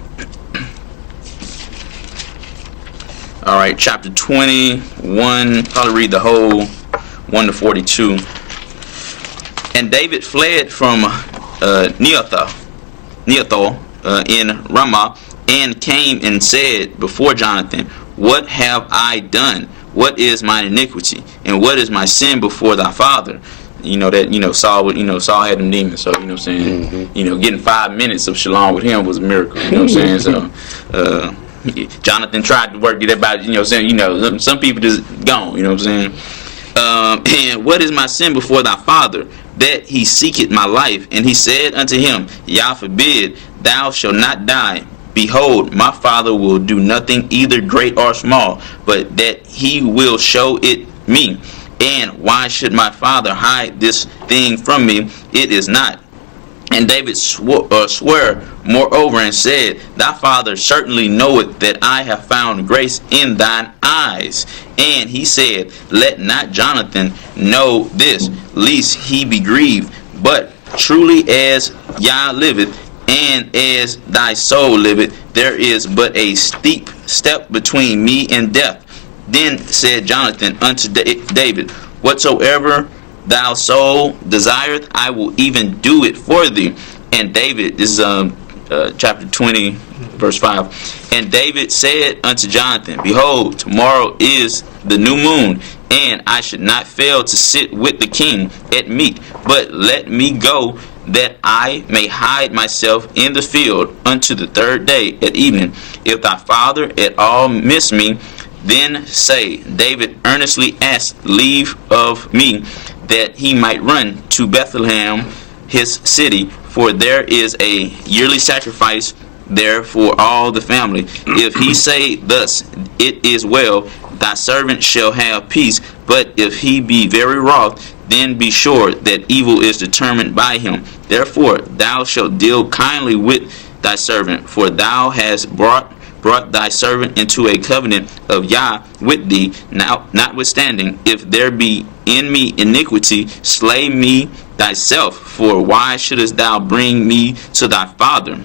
All right, chapter 21. Probably read the whole 1 to 42. And David fled from Neothah in Ramah, and came and said before Jonathan, what have I done? What is my iniquity? And what is my sin before thy father? Saul had them demons, so getting 5 minutes of shalom with him was a miracle, So Jonathan tried to work it about, some people just gone, and what is my sin before thy father, that he seeketh my life? And he said unto him, Yah forbid, thou shalt not die. Behold, my father will do nothing, either great or small, but that he will show it me. And why should my father hide this thing from me? It is not. And David swore moreover, and said, thy father certainly knoweth that I have found grace in thine eyes. And he said, let not Jonathan know this, lest he be grieved. But truly as Yah liveth, and as thy soul liveth, there is but a steep step between me and death. Then said Jonathan unto David, whatsoever thy soul desireth, I will even do it for thee. And David, this is chapter 20, verse 5. And David said unto Jonathan, Behold, tomorrow is the new moon, and I should not fail to sit with the king at meat, but let me go, that I may hide myself in the field unto the third day at evening. If thy father at all miss me, then say, David earnestly asked leave of me, that he might run to Bethlehem his city, for there is a yearly sacrifice there for all the family. If he say thus, it is well, thy servant shall have peace. But if he be very wroth, then be sure that evil is determined by him. Therefore thou shalt deal kindly with thy servant, for thou hast brought thy servant into a covenant of Yah with thee. Now, notwithstanding, if there be in me iniquity, slay me thyself, for why shouldest thou bring me to thy father?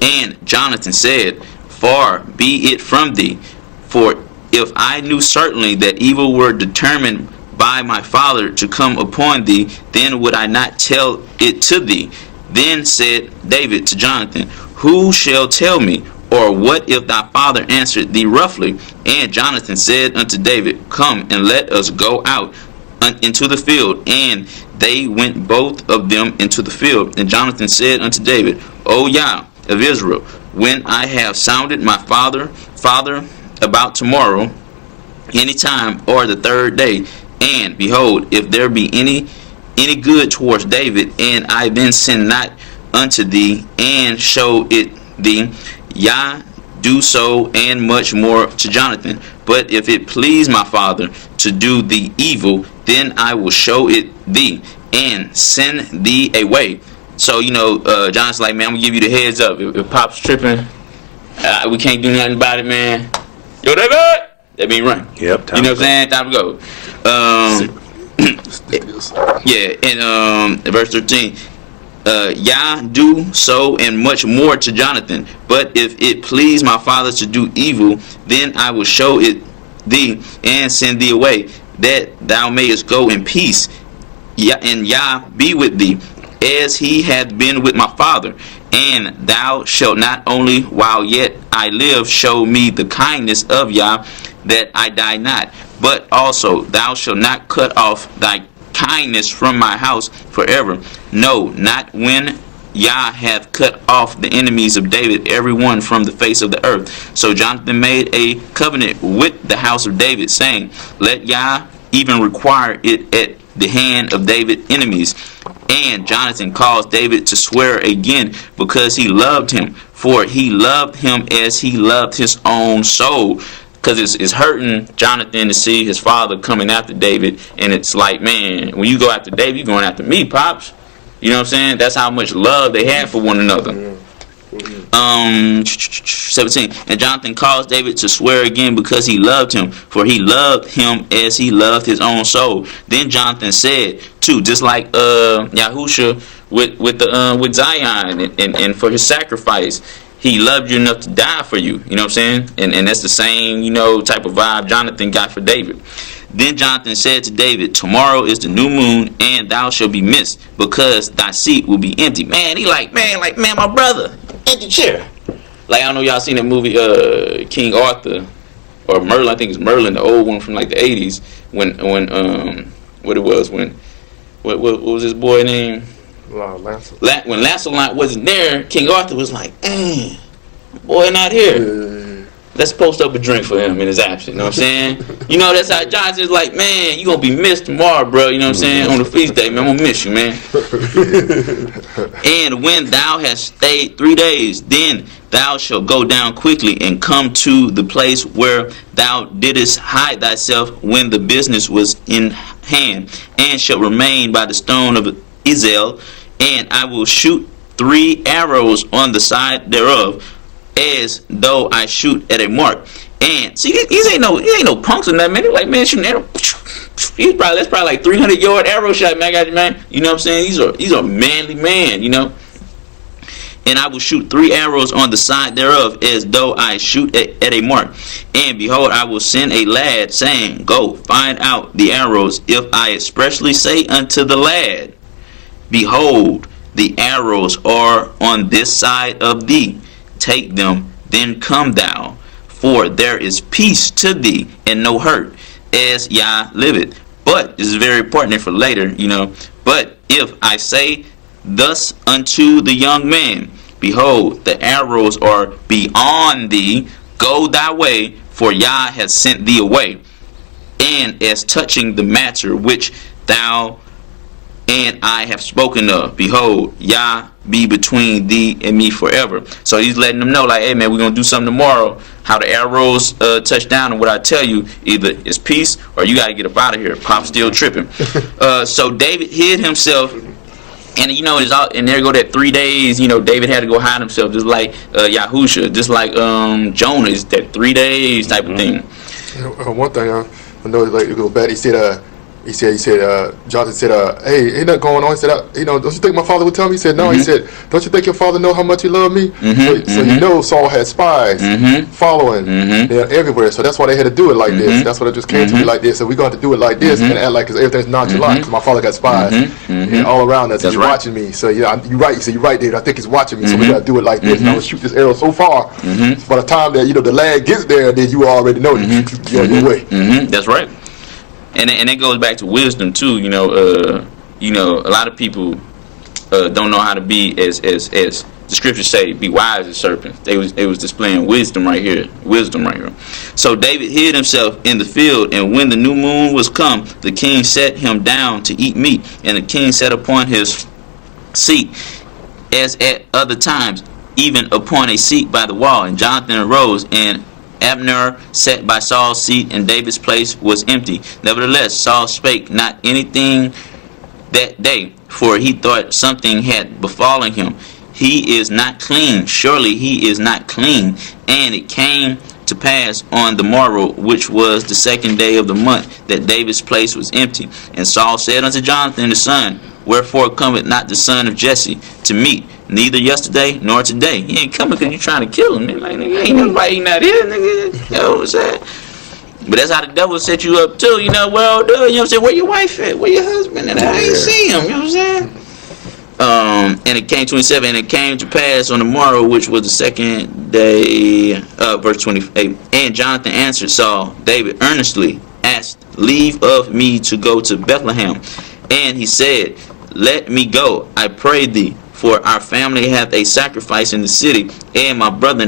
And Jonathan said, Far be it from thee, for if I knew certainly that evil were determined by my father to come upon thee, then would I not tell it to thee. Then said David to Jonathan, Who shall tell me? Or what if thy father answered thee roughly? And Jonathan said unto David, Come and let us go out into the field. And they went both of them into the field. And Jonathan said unto David, O Yah of Israel, when I have sounded my father about tomorrow, any time or the third day, and behold, if there be any good towards David, and I then send not unto thee, and show it thee, Yah do so, and much more to Jonathan. But if it please my father to do thee evil, then I will show it thee, and send thee away. So, Jonathan's like, man, I'm gonna give you the heads up. If Pop's tripping, we can't do nothing about it, man. Yo, David! That mean run. Yep. You know what I'm saying? Time to go. Yeah, and verse 13. Yah do so and much more to Jonathan. But if it please my father to do evil, then I will show it thee and send thee away, that thou mayest go in peace. And Yah be with thee, as he hath been with my father. And thou shalt not only while yet I live show me the kindness of Yah, that I die not, but also thou shalt not cut off thy kindness from my house forever. No, not when Yah hath cut off the enemies of David, every one from the face of the earth. So Jonathan made a covenant with the house of David, saying, Let Yah even require it at the hand of David's enemies. And Jonathan caused David to swear again, because he loved him, for he loved him as he loved his own soul. Because it's hurting Jonathan to see his father coming after David, and it's like, man, when you go after David, you're going after me, Pops. You know what I'm saying? That's how much love they had for one another. 17. And Jonathan caused David to swear again, because he loved him, for he loved him as he loved his own soul. Then Jonathan said, too, just like Yahusha with Zion and for his sacrifice. He loved you enough to die for you. You know what I'm saying? And that's the same, type of vibe Jonathan got for David. Then Jonathan said to David, Tomorrow is the new moon, and thou shalt be missed, because thy seat will be empty. Man, my brother, empty chair. Like, I don't know, y'all seen that movie, King Arthur, or Merlin. I think it's Merlin, the old one from like the 80s. When what was his boy name? Lancelot. When Lancelot wasn't there, King Arthur was like, boy not here. Let's post up a drink for him in his absence. You know what I'm saying? That's how Jonathan's like, man, you gonna be missed tomorrow, bro. You know what I'm saying? On the feast day, man, I'm gonna miss you, man. And when thou hast stayed 3 days, then thou shalt go down quickly and come to the place where thou didst hide thyself when the business was in hand, and shalt remain by the stone of Ezel, and I will shoot 3 arrows on the side thereof, as though I shoot at a mark. And see, these ain't no punks or nothing, man. They're like, man, shooting arrow. That's probably like 300-yard arrow shot, man. You know what I'm saying? These are manly man, And I will shoot 3 arrows on the side thereof, as though I shoot at a mark. And behold, I will send a lad, saying, Go, find out the arrows. If I expressly say unto the lad, Behold, the arrows are on this side of thee. Take them, then come thou. For there is peace to thee, and no hurt, as Yah liveth. But, this is very important for later, but if I say thus unto the young man, behold, the arrows are beyond thee, go thy way, for Yah has sent thee away. And as touching the matter which thou and I have spoken of, behold, Yah be between thee and me forever. So he's letting them know, like, hey man, we're gonna do something tomorrow. How the arrows touch down, and what I tell you, either it's peace or you gotta get up out of here. Pop's still tripping. So David hid himself, and it's all, and there go that 3 days. David had to go hide himself, just like Yahusha, just like Jonah is that 3 days type of thing. One thing I know, like, to go back, he said, Jonathan said, hey, ain't nothing going on. He said, don't you think my father would tell me? He said, no. He said, don't you think your father know how much he loved me? So Saul had spies following everywhere. So that's why they had to do it like this. That's what it just came to me like this. So we're going to do it like this and act like everything's nonchalant, because my father got spies all around us. He's watching me. So you're right. You said, you're right, David. I think he's watching me. So we got to do it like this. And I'm going to shoot this arrow so far. So by the time that, the lad gets there, then you already know you're on your way. That's right. And it goes back to wisdom too. A lot of people don't know how to be as the scriptures say, be wise as serpents. They was displaying wisdom right here. So David hid himself in the field, and when the new moon was come, the king set him down to eat meat, and the king sat upon his seat as at other times, even upon a seat by the wall. And Jonathan arose, and Abner sat by Saul's seat, and David's place was empty. Nevertheless, Saul spake not anything that day, for he thought something had befallen him. He is not clean, surely he is not clean. And it came to pass on the morrow, which was the 2nd day of the month, that David's place was empty. And Saul said unto Jonathan his son, wherefore cometh not the son of Jesse to meet, neither yesterday nor today? He ain't coming because you trying to kill him, man. Like, nigga, ain't nobody not here, nigga. You know what I'm saying? But that's how the devil set you up too. Well, dude, you know what I'm saying? Where your wife at? Where your husband? And I ain't see him. You know what I'm saying? And it came 27, and it came to pass on the morrow, which was the 2nd day, verse 28. And Jonathan answered Saul, David earnestly asked leave of me to go to Bethlehem. And he said, let me go, I pray thee, for our family hath a sacrifice in the city, and my brother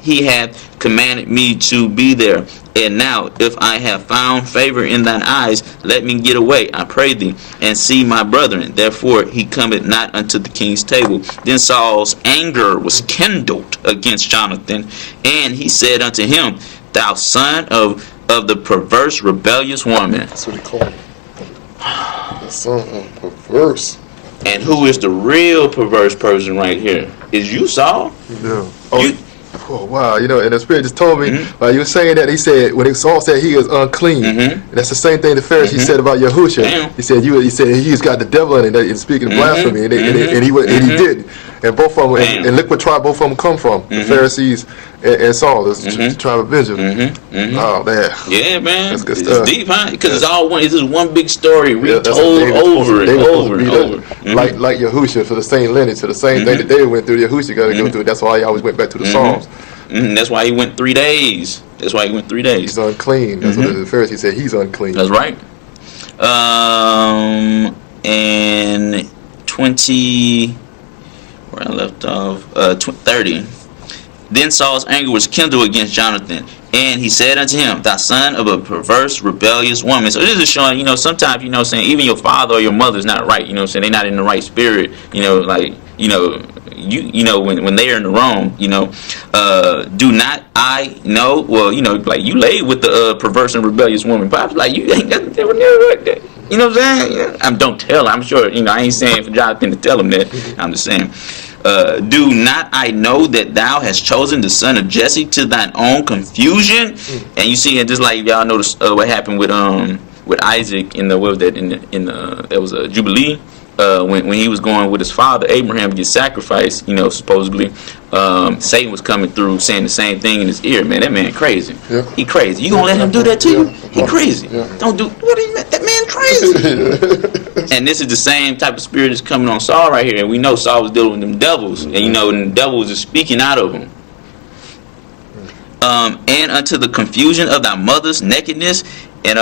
he hath commanded me to be there. And now, if I have found favor in thine eyes, let me get away, I pray thee, and see my brethren. Therefore he cometh not unto the king's table. Then Saul's anger was kindled against Jonathan, and he said unto him, thou son of the perverse, rebellious woman. That's what he called him. The son of perverse. And who is the real perverse person right here? Is you, Saul? Yeah. Oh wow, and the Spirit just told me while you were saying that, he said, when Saul said he is unclean, and that's the same thing the Pharisee said about Yahusha. Damn. He said he's got the devil in it, and speaking blasphemy, and he did, and both of them, and look what tribe both of them come from, the Pharisees and Saul, the tribe of Benjamin. Oh man, yeah, man, that's good it's stuff. deep, huh? Because it's all one. It's just one big story retold over and over and over. Like Yahusha, for the same lineage, so the same thing that David went through, Yahusha got to go through. That's why he always went back to the Psalms. That's why he went 3 days. He's unclean. That's what the Pharisee said. He's unclean. That's right. And 20, where I left off, 30. Then Saul's anger was kindled against Jonathan, and he said unto him, thou son of a perverse, rebellious woman. So this is showing, sometimes, even your father or your mother is not right, they're not in the right spirit, when they're in the wrong, do not I know, well, like you laid with the perverse and rebellious woman. Pop's like, you ain't nothing to do like that. You know what I'm saying? Don't tell her. I'm sure, I ain't saying for Jonathan to tell him that. I'm just saying. Do not I know that thou hast chosen the son of Jesse to thine own confusion? And you see, and just like y'all know what happened with with Isaac in the, what was that, that was a Jubilee, when he was going with his father Abraham to get sacrificed, supposedly, Satan was coming through saying the same thing in his ear. Man, that man crazy. Yeah. He crazy. You gonna let him do that to you? He crazy. Yeah. Don't do, what do you mean? That man crazy. And this is the same type of spirit that's coming on Saul right here. And we know Saul was dealing with them devils. And and the devils are speaking out of him. And unto the confusion of thy mother's nakedness. And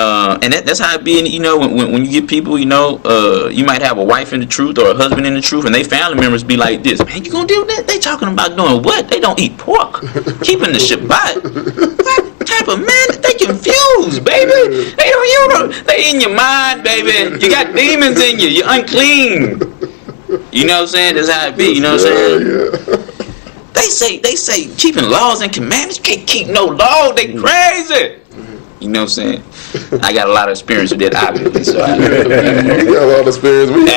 that's how it be, when you get people, you might have a wife in the truth or a husband in the truth, and they family members be like this, man, you gonna deal with that? They talking about doing what? They don't eat pork, keeping the Shabbat. What type of man? They confused, baby. They in your mind, baby. You got demons in you. You're unclean. You know what I'm saying? That's how it be. You know what I'm saying? They say keeping laws and commandments. You can't keep no law. They crazy. You know what I'm saying? I got a lot of experience with that, obviously. So I got a lot of experience.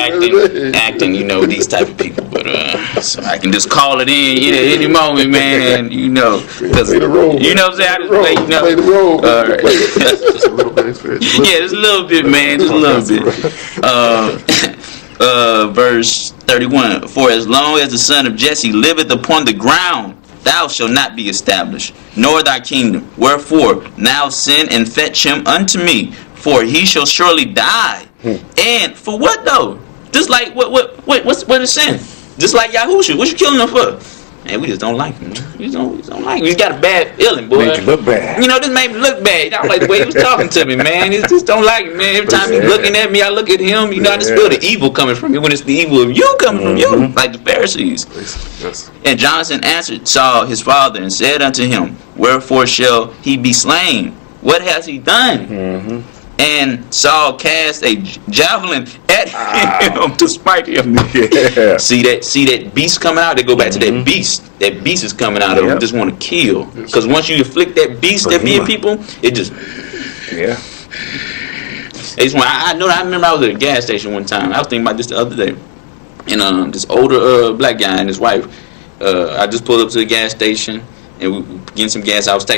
Acting, these type of people. But so I can just call it in any moment, man. Because play the role. You know what I'm saying? I just play the role. All right. Just a little bit of experience. Yeah, just a little bit, man. Just a little bit. Verse 31. For as long as the son of Jesse liveth upon the ground, thou shalt not be established, nor thy kingdom. Wherefore, now send and fetch him unto me, for he shall surely die. And for what though? Just like what is sin? Just like Yahushua. What you killing him for? Man, we just don't like him. We just don't like him. He's got a bad feeling, boy. Made you look bad. This made me look bad. I don't like the way he was talking to me, man. He just don't like it, man. Every time he's looking at me, I look at him. I just feel the evil coming from you when it's the evil of you coming from you, like the Pharisees. Yes. And Jonathan answered Saul his father and said unto him, wherefore shall he be slain? What has he done? And Saul cast a javelin at him to smite him. Yeah. See that beast coming out? They go back to that beast. That beast is coming out of him. Just want to kill. Because once you afflict that beast that be in people, it just. Yeah. I remember I was at a gas station one time. I was thinking about this the other day. And this older black guy and his wife, I just pulled up to the gas station and we getting some gas. I was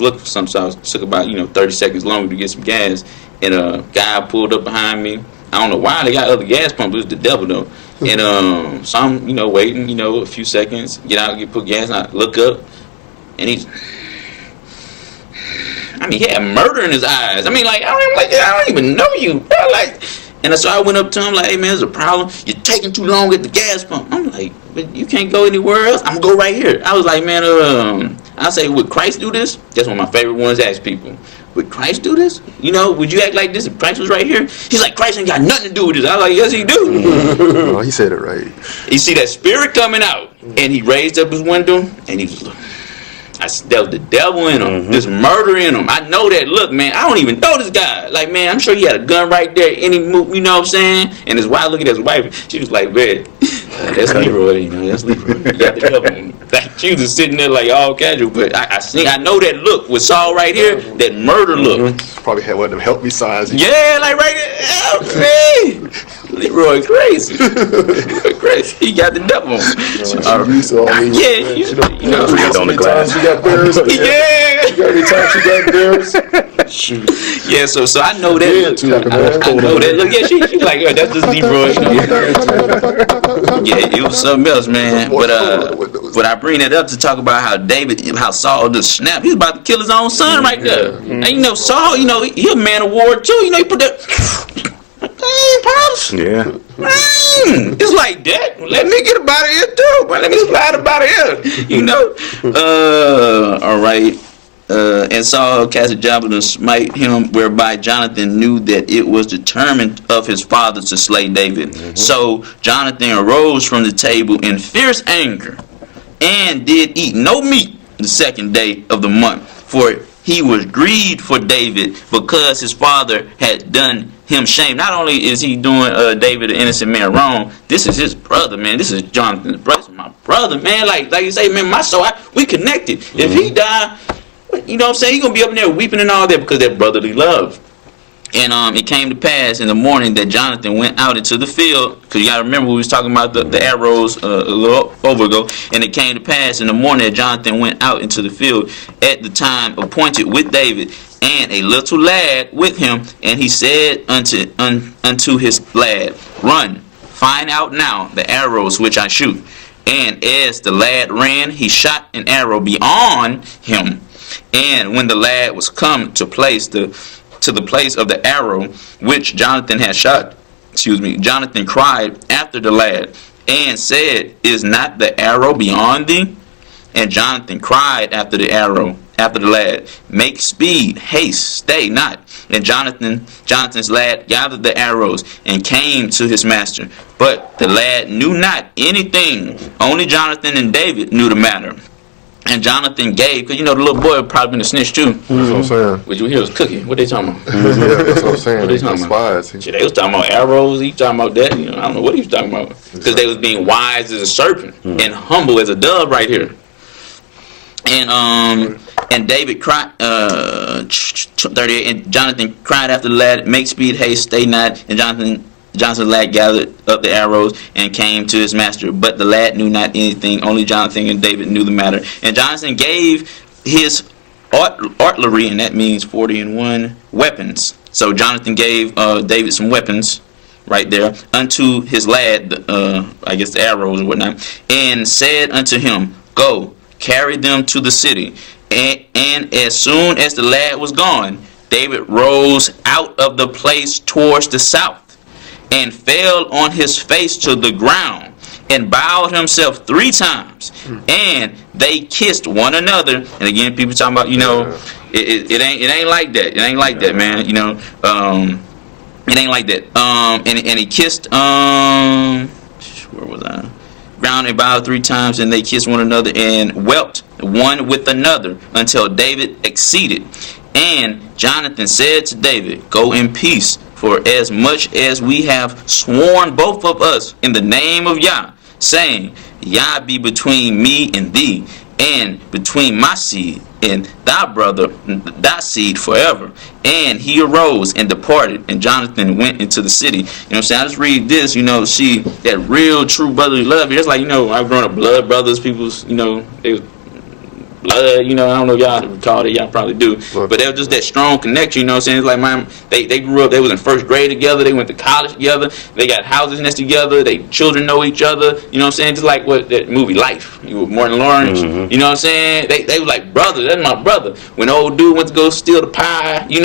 looking for something, so I took about 30 seconds longer to get some gas. And a guy pulled up behind me. I don't know why they got other gas pumps. It was the devil though. And so I'm waiting a few seconds, get out, put gas, and I look up, and he had murder in his eyes. I don't even know you. And so I went up to him like, hey man, there's a problem. You're taking too long at the gas pump. I'm like, but you can't go anywhere else. I'm gonna go right here. I was like, man, I say, would Christ do this? That's one of my favorite ones to ask people. Would Christ do this? Would you act like this if Christ was right here? He's like, Christ ain't got nothing to do with this. I was like, yes, he do. Oh, he said it right. You see that spirit coming out, and he raised up his window, and he was looking. There was the devil in him, this murder in him. I know that. Look, man, I don't even know this guy. Like, man, I'm sure he had a gun right there. Any move, you know what I'm saying? And his wife, look at his wife. She was like, man, that's Leroy. That's Leroy. You got the devil in him. She was just sitting there like all casual. But I know that look with Saul right here, that murder look. Probably had one of them help me signs. Yeah, like right there. Help me. Leroy crazy. Crazy. He got the devil on him. Read on the glass. She got bears. Every time she got bears. Shoot. Yeah, so I know that look too. I know that look. Yeah, she's like, that's just Leroy. Yeah, it was something else, man. But I bring that up to talk about how Saul just snapped. He was about to kill his own son right there. And Saul, he a man of war too. He put that. Pops. Yeah. It's like that. Let me get about it here too. But let me slide about it here. All right. And Saul cast a javelin to smite him, whereby Jonathan knew that it was determined of his father to slay David. So Jonathan arose from the table in fierce anger, and did eat no meat the second day of the month, for he was grieved for David, because his father had done him shame. Not only is he doing David, an innocent man, wrong, this is his brother, man. This is Jonathan's brother. This is my brother, man. Like you say, man, my soul, we connected. If he die, you know what I'm saying, he gonna be up in there weeping and all that because that brotherly love. And it came to pass in the morning that Jonathan went out into the field, because you got to remember we was talking about the arrows a little over ago. And it came to pass in the morning that Jonathan went out into the field at the time appointed with David. and a little lad with him. And he said unto his lad, Run, find out now the arrows which I shoot. And as the lad ran, he shot an arrow beyond him. And when the lad was come to the place of the arrow which Jonathan had shot, Jonathan cried after the lad and said, Is not the arrow beyond thee? And Jonathan cried after the lad, Make speed, haste, stay not. And Jonathan's lad gathered the arrows and came to his master. But the lad knew not anything. Only Jonathan and David knew the matter. And Jonathan gave, because the little boy would probably been a snitch too. That's what I'm saying. Which we hear was cooking. What they talking about? Yeah, that's what I'm saying. What they talking about? Spies. Shit, they was talking about arrows. He talking about that. I don't know what he was talking about. Because they was being wise as a serpent and humble as a dove right here. And David cried, 38. And Jonathan cried after the lad, Make speed, haste, stay not. And Jonathan's lad gathered up the arrows and came to his master. But the lad knew not anything. Only Jonathan and David knew the matter. And Jonathan gave his artillery, and that means 41 weapons. So Jonathan gave David some weapons right there unto his lad, I guess the arrows or whatnot, and said unto him, Go, carry them to the city. And as soon as the lad was gone, David rose out of the place towards the south, and fell on his face to the ground, and bowed himself 3 times, and they kissed one another. And again, people talking about, it ain't like that. It ain't like that, man. It ain't like that. And he kissed, where was I? Ground and bowed 3 times, and they kissed one another and wept one with another until David exceeded. And Jonathan said to David, Go in peace. For as much as we have sworn both of us in the name of Yah, saying, Yah be between me and thee, and between my seed and thy brother, thy seed forever. And he arose and departed, and Jonathan went into the city. I just read this, see that real true brotherly love. It's like, I've grown up blood brothers, people's, they was blood, I don't know if y'all recall that, y'all probably do, but there was just that strong connection, It's like they grew up, they was in first grade together, they went to college together, they got houses next together, they children know each other, just like what that movie Life, with Martin Lawrence, they were like brothers. That's my brother. When old dude went to go steal the pie, he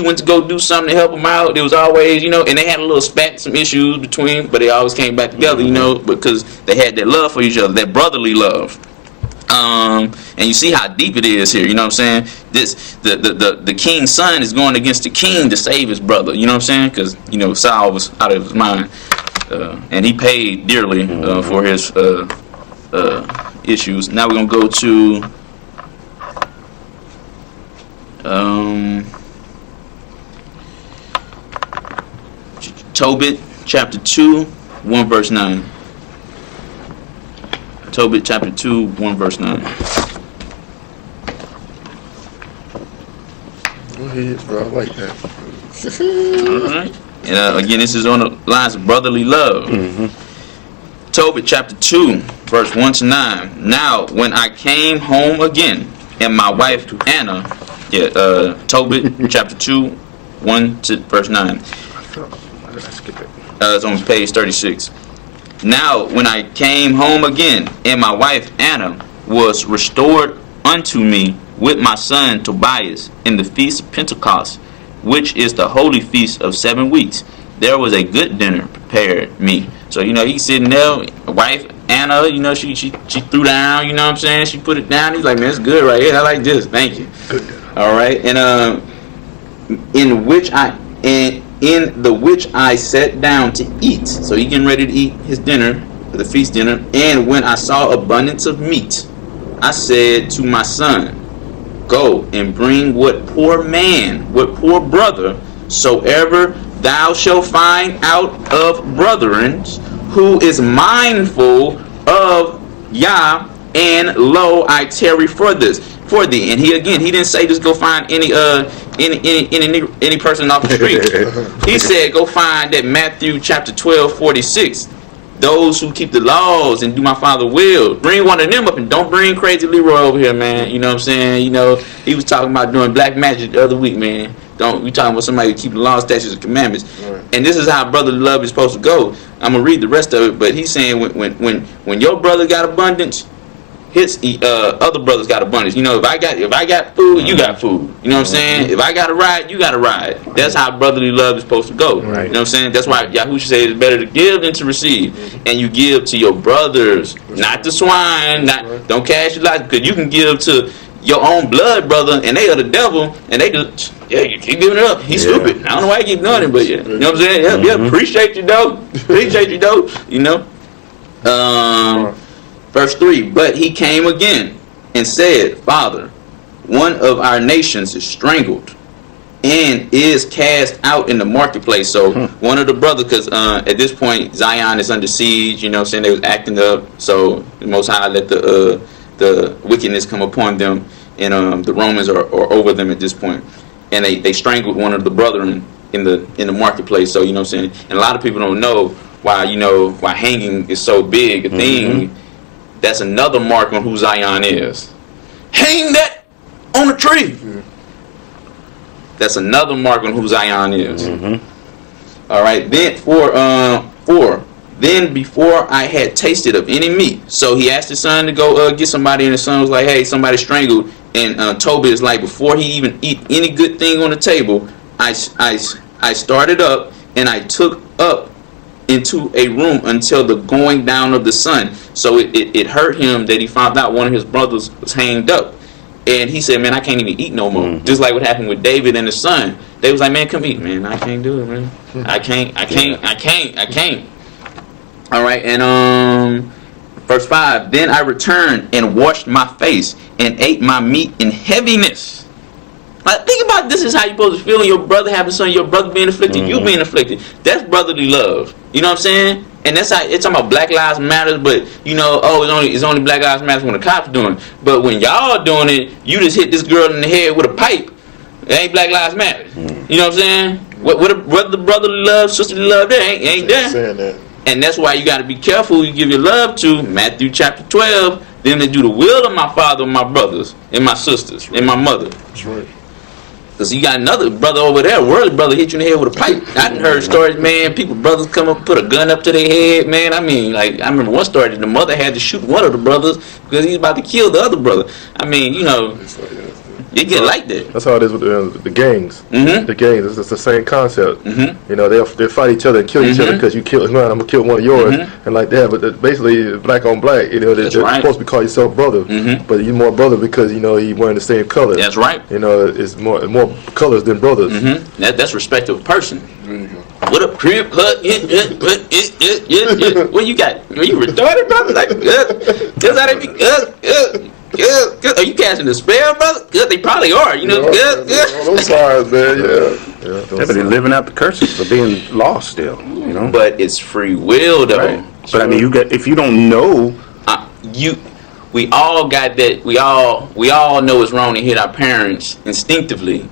went to go do something to help him out. There was always, and they had a little spat, some issues between, but they always came back together, because they had that love for each other, that brotherly love. And you see how deep it is here, the king's son is going against the king to save his brother, because Saul was out of his mind, and he paid dearly for his issues. Now we're gonna go to Tobit chapter 2, 1 verse 9. Tobit chapter 2, 1 verse 9. Go ahead, bro. I like that. Alright. And again, this is on the lines of brotherly love. Tobit chapter 2, verse 1 to 9. Now, when I came home again, and my wife Anna, Tobit chapter 2, 1 to verse 9. It's on page 36. Now, when I came home again, and my wife Anna was restored unto me with my son Tobias in the feast of Pentecost, which is the holy feast of 7 weeks, there was a good dinner prepared me. So, he's sitting there, wife Anna, she threw down, she put it down. He's like, man, it's good right here. I like this. Thank you. Good dinner. All right. And in the which I sat down to eat. So he getting ready to eat his dinner, the feast dinner. And when I saw abundance of meat, I said to my son, Go and bring what poor brother soever thou shalt find out of brethren, who is mindful of Yah, and lo, I tarry for thee. And he didn't say just go find any person off the street. He said go find that Matthew chapter 12:46. those who keep the laws and do my Father's will. Bring one of them up, and don't bring Crazy Leroy over here, man. You know what I'm saying? You know, he was talking about doing black magic the other week, man. We talking about somebody who keep the laws, statutes, and commandments. Right. And this is how brotherly love is supposed to go. I'm gonna read the rest of it, but he's saying when your brother got abundance, his other brothers got abundance. You know, if I got food, you got food. You know what I'm saying? If I got a ride, you got a ride. That's how brotherly love is supposed to go. Right. You know what I'm saying? That's why Yahushua says it's better to give than to receive. And you give to your brothers, not the swine. Don't cash your life, because you can give to your own blood brother, and they are the devil, and they just you keep giving it up. He's stupid. I don't know why he keep doing it, but you know what I'm saying? Yeah, appreciate you though. You know. Verse 3, but he came again and said, Father, one of our nations is strangled and is cast out in the marketplace. So one of the brothers, because at this point Zion is under siege, you know what I'm saying, they was acting up, so the Most High let the wickedness come upon them, and the Romans are over them at this point, and they strangled one of the brethren in the marketplace. So you know what I'm saying, and a lot of people don't know why hanging is so big a thing. That's another mark on who Zion is. Hang that on a tree. That's another mark on who Zion is. All right. Then four. Then before I had tasted of any meat, so he asked his son to go get somebody, and his son was like, "Hey, somebody strangled." And Tobit is like, before he even eat any good thing on the table, I started up and I took up into a room until the going down of the sun. So it hurt him that he found out one of his brothers was hanged up, and he said, man, I can't even eat no more. Just like what happened with David and his son. They was like, man, come eat. Man, I can't do it, man. I can't. All right. And verse 5, then I returned and washed my face and ate my meat in heaviness. Like, think about this is how you're supposed to feel when your brother having something, your brother being afflicted, you being afflicted. That's brotherly love. You know what I'm saying? And that's how it's talking about Black Lives Matter, but you know, it's only Black Lives Matter when the cops doing it. But when y'all doing it, you just hit this girl in the head with a pipe. It ain't Black Lives Matter. You know what I'm saying? What the brotherly love, sisterly love, there ain't there. Saying that. And that's why you got to be careful who you give your love to. Matthew chapter 12. Them that do the will of my father and my brothers and my sisters and my mother. That's right. Because you got another brother over there, worldly brother, hit you in the head with a pipe. I done heard stories, man, brothers come up, put a gun up to their head, man. I mean, like, I remember one story that the mother had to shoot one of the brothers because he's about to kill the other brother. I mean, you know, it get like that. That's how it is with the gangs. The gangs, it's the same concept. You know, they'll fight each other and kill each other because you killed mine, I'm going to kill one of yours, and like that. But basically, black on black, you know, they're supposed to be called yourself brother, but you're more brother because, you know, you're wearing the same color. That's right. You know, it's more colors than brothers. That's respect of a person. There you go. What up, crib? What you got? Are you retarded, brother? Like, that's how they be. Are you casting a spell, brother? Good, they probably are. You know, good. Those signs, man. Yeah. But they're living out the curses of being lost still. You know. But it's free will, though. Right. But I mean, if you don't know, we all got that. We all know it's wrong to hit our parents instinctively,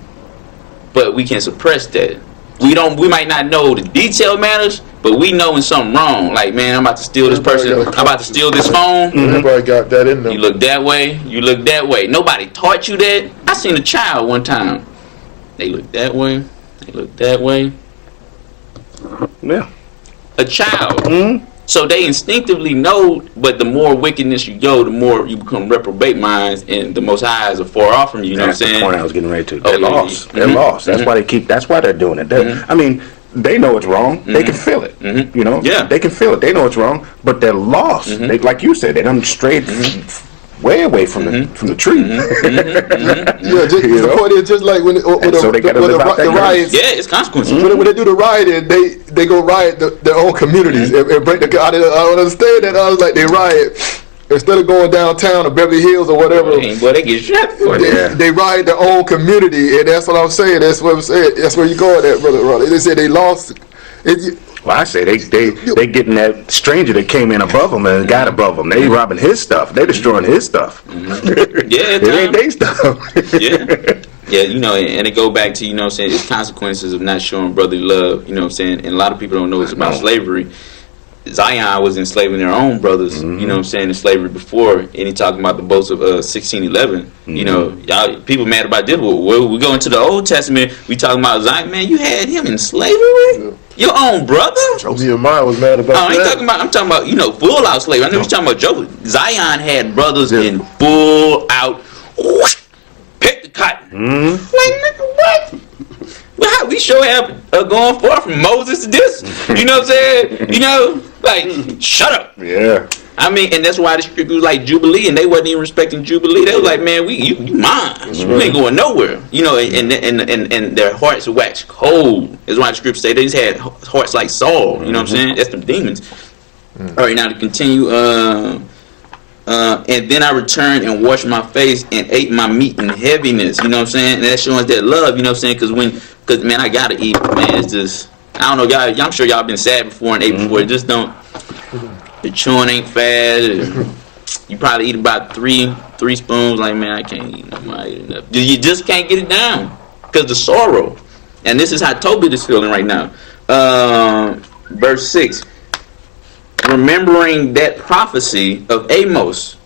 but we can suppress that. We might not know the detail matters, but we know when something wrong. Like, man, I'm about to steal this person. I'm about to steal this phone. Everybody got that in them. You look that way. You look that way. Nobody taught you that. I seen a child one time. They look that way. They look that way. Yeah. A child. So they instinctively know, but the more wickedness you go, the more you become reprobate minds, and the Most High is far off from you. You know what I'm saying? That's the point I was getting ready to. They're lost. They're lost. That's why That's why they're doing it. I mean, they know it's wrong. They can feel it. You know. Yeah. They can feel it. They know it's wrong, but they're lost. They, like you said, they done strayed way away from the tree. Yeah, the point is just like when the riots. Yeah, it's consequences. When they do the rioting, they go riot their own communities and break the. I don't understand that. I was like, they riot instead of going downtown or Beverly Hills or whatever. Boy, they get shot for it. They riot their own community, and that's what I'm saying. That's what I'm saying. That's where you going at, brother. They said they lost. Well, I say they getting that stranger that came in above them and got above them. They robbing his stuff. They destroying his stuff. Yeah, it ain't their stuff. Yeah, you know, and it go back to, you know what I'm saying, it's consequences of not showing brotherly love, you know what I'm saying, and a lot of people don't know it's about slavery. Zion was enslaving their own brothers, you know what I'm saying, in slavery before, and he talking about the boats of 1611. You know, y'all people mad about this. Well, we go into the Old Testament, we talking about Zion. Man, you had him in slavery? Your own brother? Nehemiah was mad about that. I'm talking about, you know, full out slavery. I know you're talking about Joseph. Zion had brothers in full out, pick the cotton. Like, nigga, what? Well, how we sure have going far from Moses to this. You know what I'm saying? You know, like, shut up. Yeah. I mean, and that's why the scripture was like Jubilee, and they wasn't even respecting Jubilee. They was like, man, you mine. We ain't going nowhere. You know, and their hearts waxed cold. Is why the scripture say they just had hearts like Saul. You know what I'm saying? That's them demons. All right, now to continue. And then I returned and washed my face and ate my meat in heaviness. You know what I'm saying? And that shows that love. You know what I'm saying? Because man, I gotta eat. Man, it's just, I don't know, y'all. I'm sure y'all been sad before and ate before. It just don't. The chewing ain't fast. You probably eat about three spoons. Like, man, I can't eat enough. You just can't get it down because the sorrow. And this is how Tobit is feeling right now. Verse 6. Remembering that prophecy of Amos,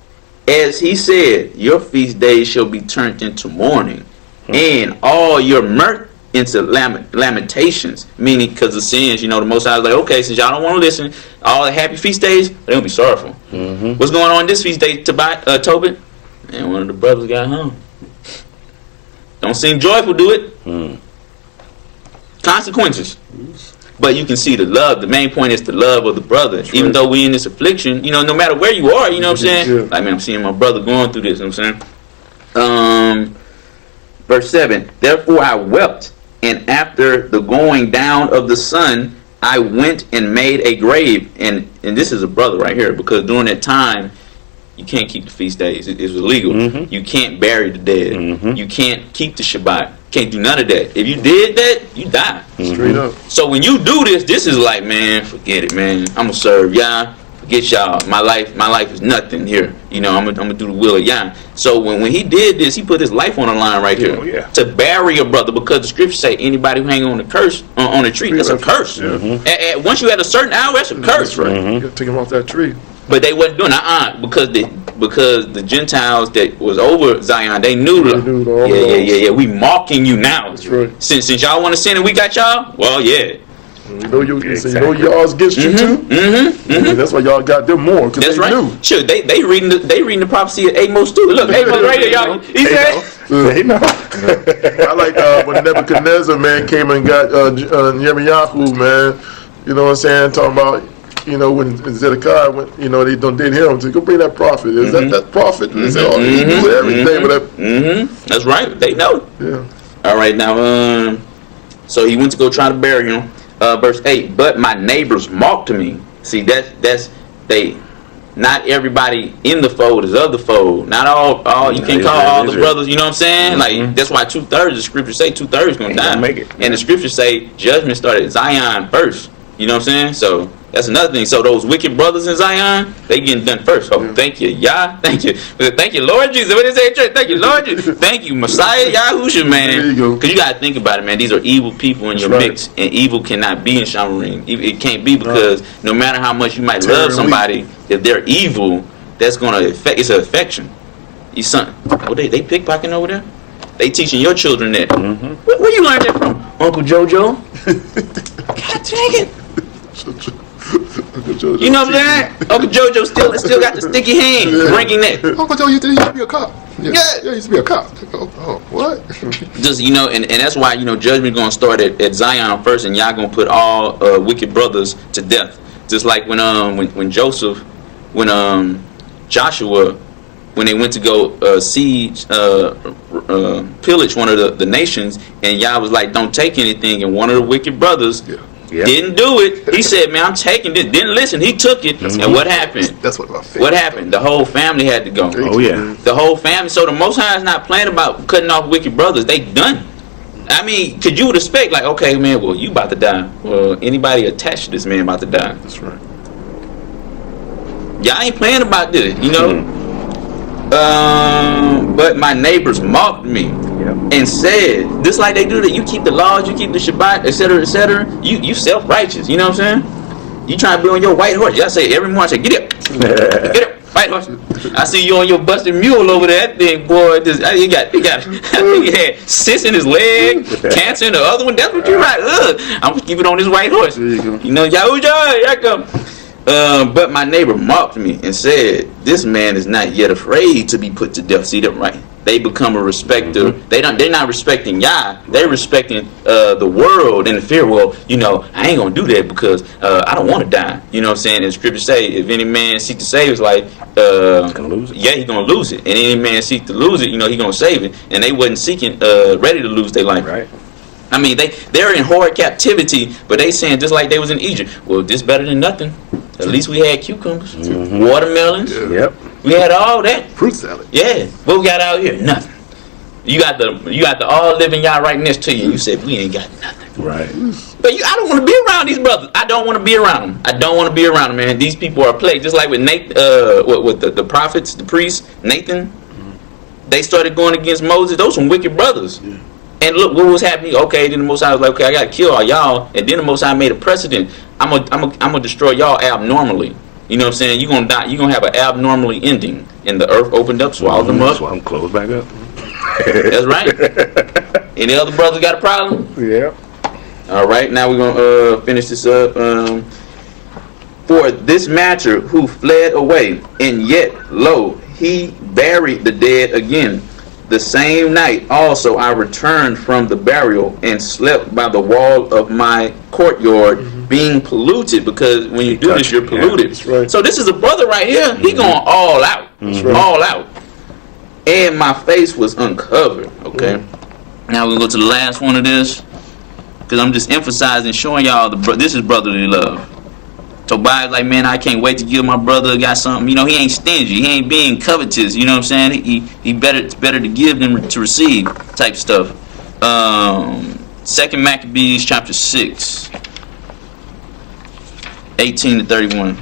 as he said, your feast days shall be turned into mourning, and all your mirth into lamentations, meaning because of sins. You know, the Most High was like, okay, since y'all don't want to listen, all the happy feast days, they're going to be sorrowful. What's going on this feast day, Tobit? And one of the brothers got home. Don't seem joyful, do it. Consequences. But you can see the love. The main point is the love of the brother. That's even though we in this affliction, you know, no matter where you are, you know what I'm saying? Yeah. Like, man, I'm seeing my brother going through this, you know what I'm saying? Verse 7, therefore I wept, and after the going down of the sun, I went and made a grave. And this is a brother right here, because during that time, you can't keep the feast days. It was illegal. You can't bury the dead. You can't keep the Shabbat. Can't do none of that. If you did that, you die. Straight up. So when you do this is like, man, forget it, man. I'm gonna serve y'all. Forget y'all. My life is nothing here. You know, I'm gonna do the will of y'all. So when he did this, he put his life on the line right here to bury a brother, because the scriptures say anybody who hang on the curse on a tree, that's a curse. Once you at a certain hour, that's a curse, right? You gotta take him off that tree. But they wasn't doing because the Gentiles that was over Zion, they knew we mocking you now. That's right. Since y'all want to sin and we got y'all, well, yeah. You know y'all's against you too. That's why y'all got them more, because they knew. Sure, they reading the prophecy of Amos too. Look, Amos right here, y'all. He said. They know. I like when Nebuchadnezzar, man, came and got Yirmiyahu, man. You know what I'm saying? Talking about, you know, when Zedekiah went, you know, they did him to go bring that prophet. Is that prophet? They say, oh, he knew everything, but that. That's right. They know. Yeah. All right, now, so he went to go try to bury him. Verse 8. But my neighbors mocked me. See, that's they. Not everybody in the fold is of the fold. Not all. You can't call all the brothers. You know what I'm saying? Like, that's why 2/3 the scriptures say 2/3 gonna die. Make it. And the scriptures say judgment started at Zion first. You know what I'm saying? So that's another thing. So those wicked brothers in Zion, they getting done first. Oh, thank you, Yah. Thank you, Lord Jesus. What did they say in church? Thank you, Lord Jesus. Thank you, Messiah Yahusha, man. There you go. Because you got to think about it, man. These are evil people in your mix, and evil cannot be in Shamarim. It can't be, because no matter how much you might love somebody, if they're evil, that's gonna affect. It's an affection. You son, they pickpocketing over there. They teaching your children that. Where you learned that from, Uncle JoJo? God dang it. You know what I'm saying? Uncle JoJo still got the sticky hand, bringing that. Uncle Joe used to be a cop. Yeah, he used to be a cop. Oh, what? Just, you know, and that's why, you know, judgment gonna start at Zion first, and y'all gonna put all wicked brothers to death. Just like when Joseph, when Joshua, when they went to go siege, pillage one of the nations, and Yah was like, don't take anything, and one of the wicked brothers didn't do it. He said, man, I'm taking this. Didn't listen. He took it. And what happened? That's what my favorite. What happened? The whole family had to go. Oh, yeah. The whole family. So the Most High is not playing about cutting off wicked brothers. They done. I mean, could you would expect, like, okay, man, well, you about to die. Well, anybody attached to this man about to die. That's right. Y'all ain't playing about this, you know? But my neighbors mocked me and said, just like they do that, you keep the laws, you keep the Shabbat, etc., etc. You self-righteous, you know what I'm saying? You trying to be on your white horse? Y'all say every morning, I say, get up. Get up. White horse. I see you on your busted mule over there. That thing, boy, he got, I think he had cysts in his leg, cancer in the other one. That's what you right. I'm gonna keep it on this white horse. There you go. You know, Yahushua, here I come. But my neighbor mocked me and said, "This man is not yet afraid to be put to death." See them right? They become a respecter. They're not respecting Yah. They're respecting the world and the fear. Well, you know, I ain't gonna do that because I don't want to die. You know what I'm saying? And Scripture say, if any man seek to save his life, he's gonna lose it. Yeah, he's gonna lose it. And any man seek to lose it, you know, he's gonna save it. And they wasn't seeking, ready to lose their life. Right. I mean, they're in horrid captivity, but they saying just like they was in Egypt. Well, this better than nothing. At least we had cucumbers, watermelons. Yeah. Yep. We had all that. Fruit salad. Yeah. What we got out here? Nothing. You got the all living Yah right next to you. And you said we ain't got nothing. Right. But I don't want to be around these brothers. I don't want to be around them. I don't want to be around them, man. These people are plagued. Just like with Nathan, with the prophets, the priests, Nathan. They started going against Moses. Those some wicked brothers. Yeah. And look what was happening. Okay, then the Most High was like, okay, I gotta kill all y'all. And then the Most High made a precedent. I'm gonna destroy y'all abnormally. You know what I'm saying? You're gonna die. You're gonna have an abnormally ending. And the earth opened up, swallowed them up. So I'm closed back up. That's right. Any other brothers got a problem? Yeah. All right, now we're gonna finish this up. For this matter who fled away, and yet lo, he buried the dead again. The same night also I returned from the burial and slept by the wall of my courtyard, being polluted, because when you do this, you're polluted. That's right. So this is a brother right here. He going all out, all out. And my face was uncovered. Okay. Now we'll go to the last one of this, because I'm just emphasizing, showing y'all this is brotherly love. Tobias like, man, I can't wait to give my brother got something. You know, he ain't stingy. He ain't being covetous. You know what I'm saying? It's better to give than to receive type stuff. 2 Maccabees chapter 6, 18 to 31.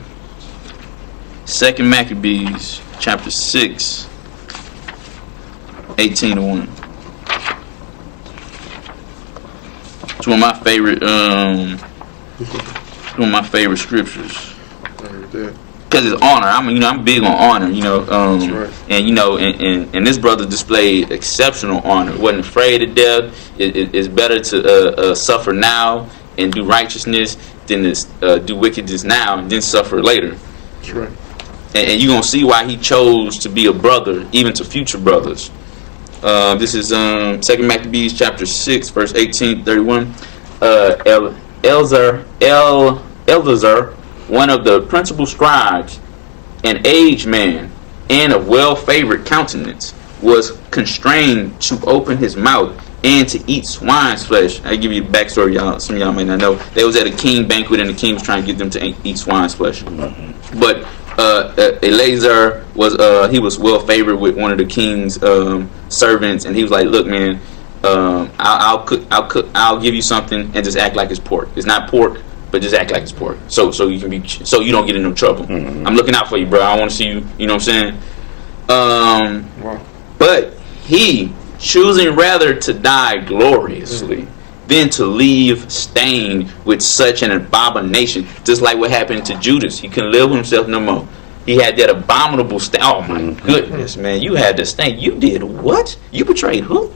2 Maccabees chapter 6, 18 to 1. It's one of my favorite one of my favorite scriptures, because it's honor. I'm big on honor. That's right. And and this brother displayed exceptional honor. Wasn't afraid of death. It's better to suffer now and do righteousness than to do wickedness now and then suffer later. That's right. And you're gonna see why he chose to be a brother even to future brothers. This is 2 Maccabees chapter 6, verse 18 to 31. Elazar, one of the principal scribes, an aged man, and of well-favored countenance, was constrained to open his mouth and to eat swine's flesh. I give you the backstory, y'all. Some of y'all may not know. They was at a king banquet, and the king was trying to get them to eat swine's flesh. But Elazar was well favored with one of the king's servants, and he was like, "Look, man, I'll give you something and just act like it's pork. It's not pork, but just act like it's pork. So you don't get in no trouble. I'm looking out for you, bro. I want to see you. You know what I'm saying? Wow. But he, choosing rather to die gloriously than to leave stained with such an abomination, just like what happened to Judas. He couldn't live with himself no more. He had that abominable stain. Oh my goodness, man! You had the stain. You did what? You betrayed who?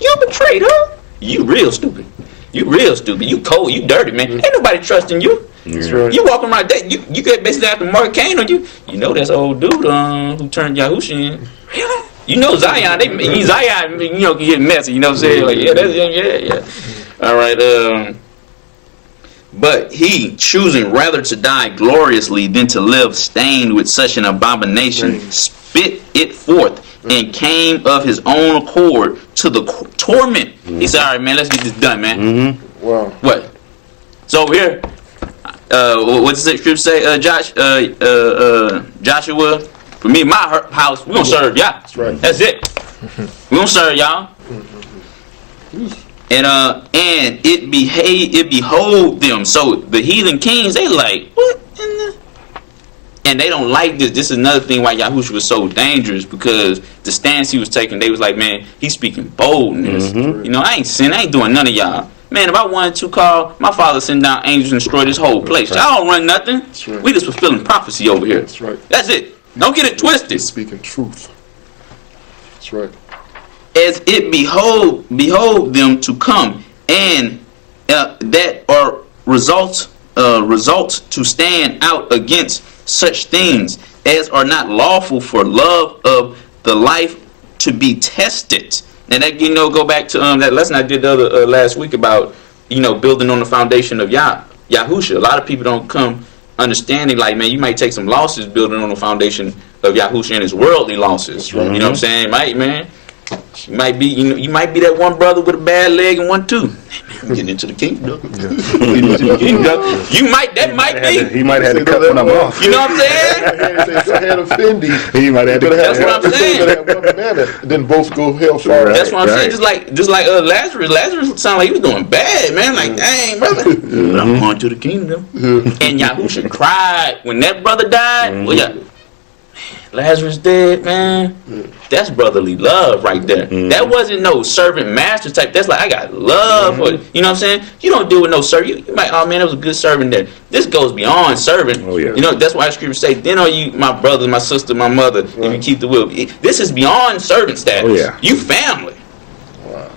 You betrayed her? You real stupid. You real stupid. You cold. You dirty, man. Ain't nobody trusting you. That's right. You walking around that. You get basically after Mark Cain on you. You know that's old dude who turned Yahusha in. Really? You know Zion. Zion. Can get messy. You know what I'm saying? Like yeah. All right. But he, choosing rather to die gloriously than to live stained with such an abomination, spit it forth and came of his own accord to the torment. He said, all right, man, let's get this done, man. Wow. What? So over here, what does the scripture say, Joshua? For me, my house, we're going to serve y'all. That's right. That's it. We're going to serve y'all. And it behold them. So the heathen kings, they like, what in the... And they don't like this. This is another thing why Yahushua was so dangerous, because the stance he was taking, they was like, man, he's speaking boldness. I ain't sin. I ain't doing none of y'all. Man, if I wanted to call, my father sent down angels and destroyed this whole place. Right. Y'all don't run nothing. Right. We just fulfilling prophecy over here. That's right. That's it. Don't get it twisted. Speaking truth. That's right. As it behold them to come, and that are results to stand out against such things as are not lawful for love of the life to be tested. And that, go back to that lesson I did the other last week about, building on the foundation of Yahusha. A lot of people don't come understanding, like, man, you might take some losses building on the foundation of Yahusha and his worldly losses. Right. You know what I'm saying? You might be, you might be that one brother with a bad leg and one tooth. I'm getting into the kingdom. You might, that might be. He might have had to cut one of them off. You know what I'm saying? Go ahead and offend him. He might have to That's what I'm saying. Then both go hellfire. That's what I'm saying. Just like Lazarus. Lazarus sounded like he was doing bad, man. Like, dang, brother. I'm going to the kingdom. And Yahusha cried when that brother died. Well, yeah. Lazarus dead, man. That's brotherly love right there. That wasn't no servant master type. That's like, I got love for you. You know what I'm saying? You don't deal with no servant. You might, oh man, that was a good servant there. This goes beyond servant. Oh, yeah. That's why scripture say, then are you my brother, my sister, my mother, if you keep the will. This is beyond servant status. Oh, yeah. You family. Wow.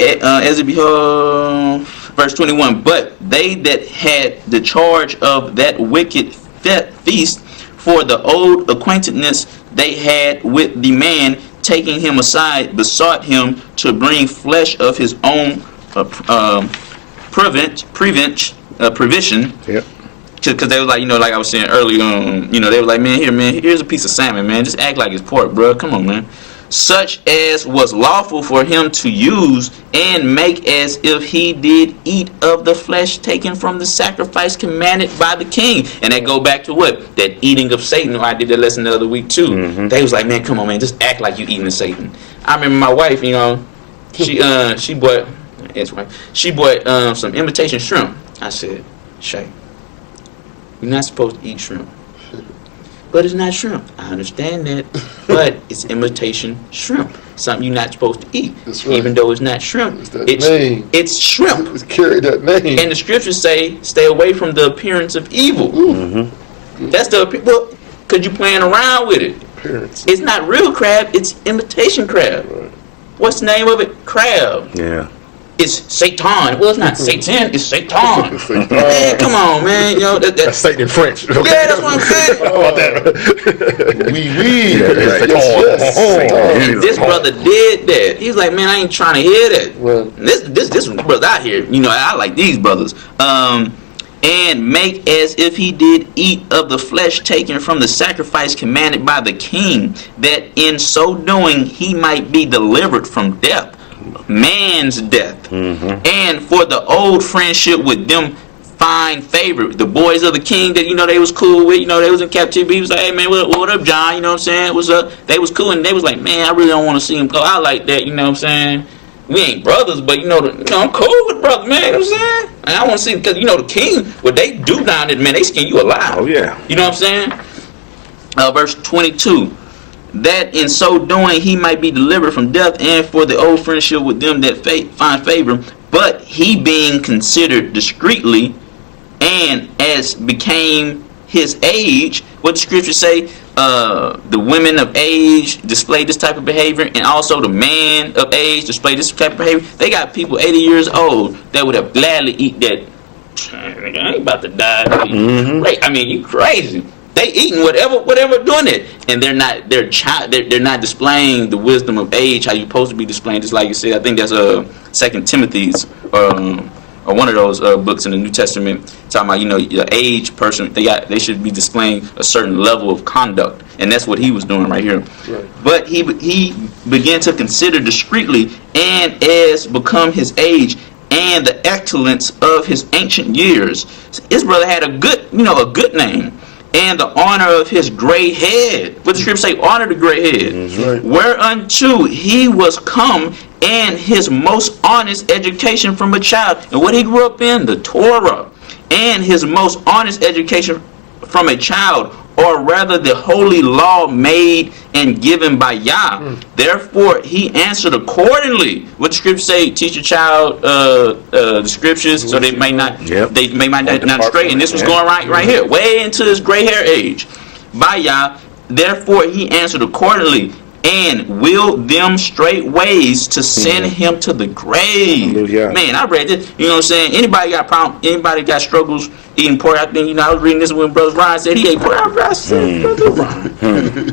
As it behold, verse 21, but they that had the charge of that wicked feast, for the old acquaintedness they had with the man, taking him aside, besought him to bring flesh of his own provision. Yep. Because they was like, like I was saying earlier, they were like, man, here's a piece of salmon, man. Just act like it's pork, bro. Come on, man. Such as was lawful for him to use, and make as if he did eat of the flesh taken from the sacrifice commanded by the king. And that go back to what? That eating of Satan. I did that lesson the other week too. They was like, man, come on, man, just act like you eating of Satan. I remember my wife, she bought some imitation shrimp. I said, Shay, you're not supposed to eat shrimp. But it's not shrimp. I understand that. But it's imitation shrimp. Something you're not supposed to eat. That's right. Even though it's not shrimp. Name. It's shrimp. It's carried that name. And the scriptures say, stay away from the appearance of evil. That's well, because you're playing around with it. Appearance. It's not real crab. It's imitation crab. Right. What's the name of it? Crab. Yeah. It's Satan. Well, it's not Satan. It's Satan. Man, come on, man. That's Satan in French. Yeah, that's what I'm saying. This brother did that. He's like, man, I ain't trying to hear that. Right. This brother out here, I like these brothers. And make as if he did eat of the flesh taken from the sacrifice commanded by the king, that in so doing he might be delivered from death, man's death. And for the old friendship with them find favor. The boys of the king that they was cool with, they was in captivity. He was like, hey man, what up, John? You know what I'm saying? What's up? They was cool, and they was like, man, I really don't want to see him go out like that. You know what I'm saying? We ain't brothers, but I'm cool with brother, man. You know what I'm saying? And I want to see, because the king, what they do down there, man, they skin you alive. Oh yeah. You know what I'm saying? Verse 22. That in so doing he might be delivered from death, and for the old friendship with them that find favor. But he being considered discreetly, and as became his age, what the scriptures say, the women of age display this type of behavior, and also the man of age display this type of behavior. They got people 80 years old that would have gladly eat that. I ain't about to die. I mean, you crazy. They eating whatever doing it, and they're not displaying the wisdom of age how you supposed to be displaying. Just like you said, I think that's 2 Timothy's or one of those books in the New Testament talking about the age person they should be displaying a certain level of conduct, and that's what he was doing right here. Right. But he began to consider discreetly, and as become his age and the excellence of his ancient years. His brother had a good name. And the honor of his gray head. What the scripture say, honor the gray head. Right. Whereunto he was come, and his most honest education from a child. And what he grew up in, the Torah. And his most honest education from a child, or rather the holy law made and given by Yah. Therefore he answered accordingly. What the scriptures say, teach your child the scriptures so they may not not stray. And this was going right here, way into his gray hair age. By Yah, therefore he answered accordingly, and willed them straight ways to send him to the grave. Hallelujah. Man, I read this. You know what I'm saying? Anybody got problem? Anybody got struggles eating pork? I think, I was reading this when Brother Ron said he ate pork. I said, Brother Ron.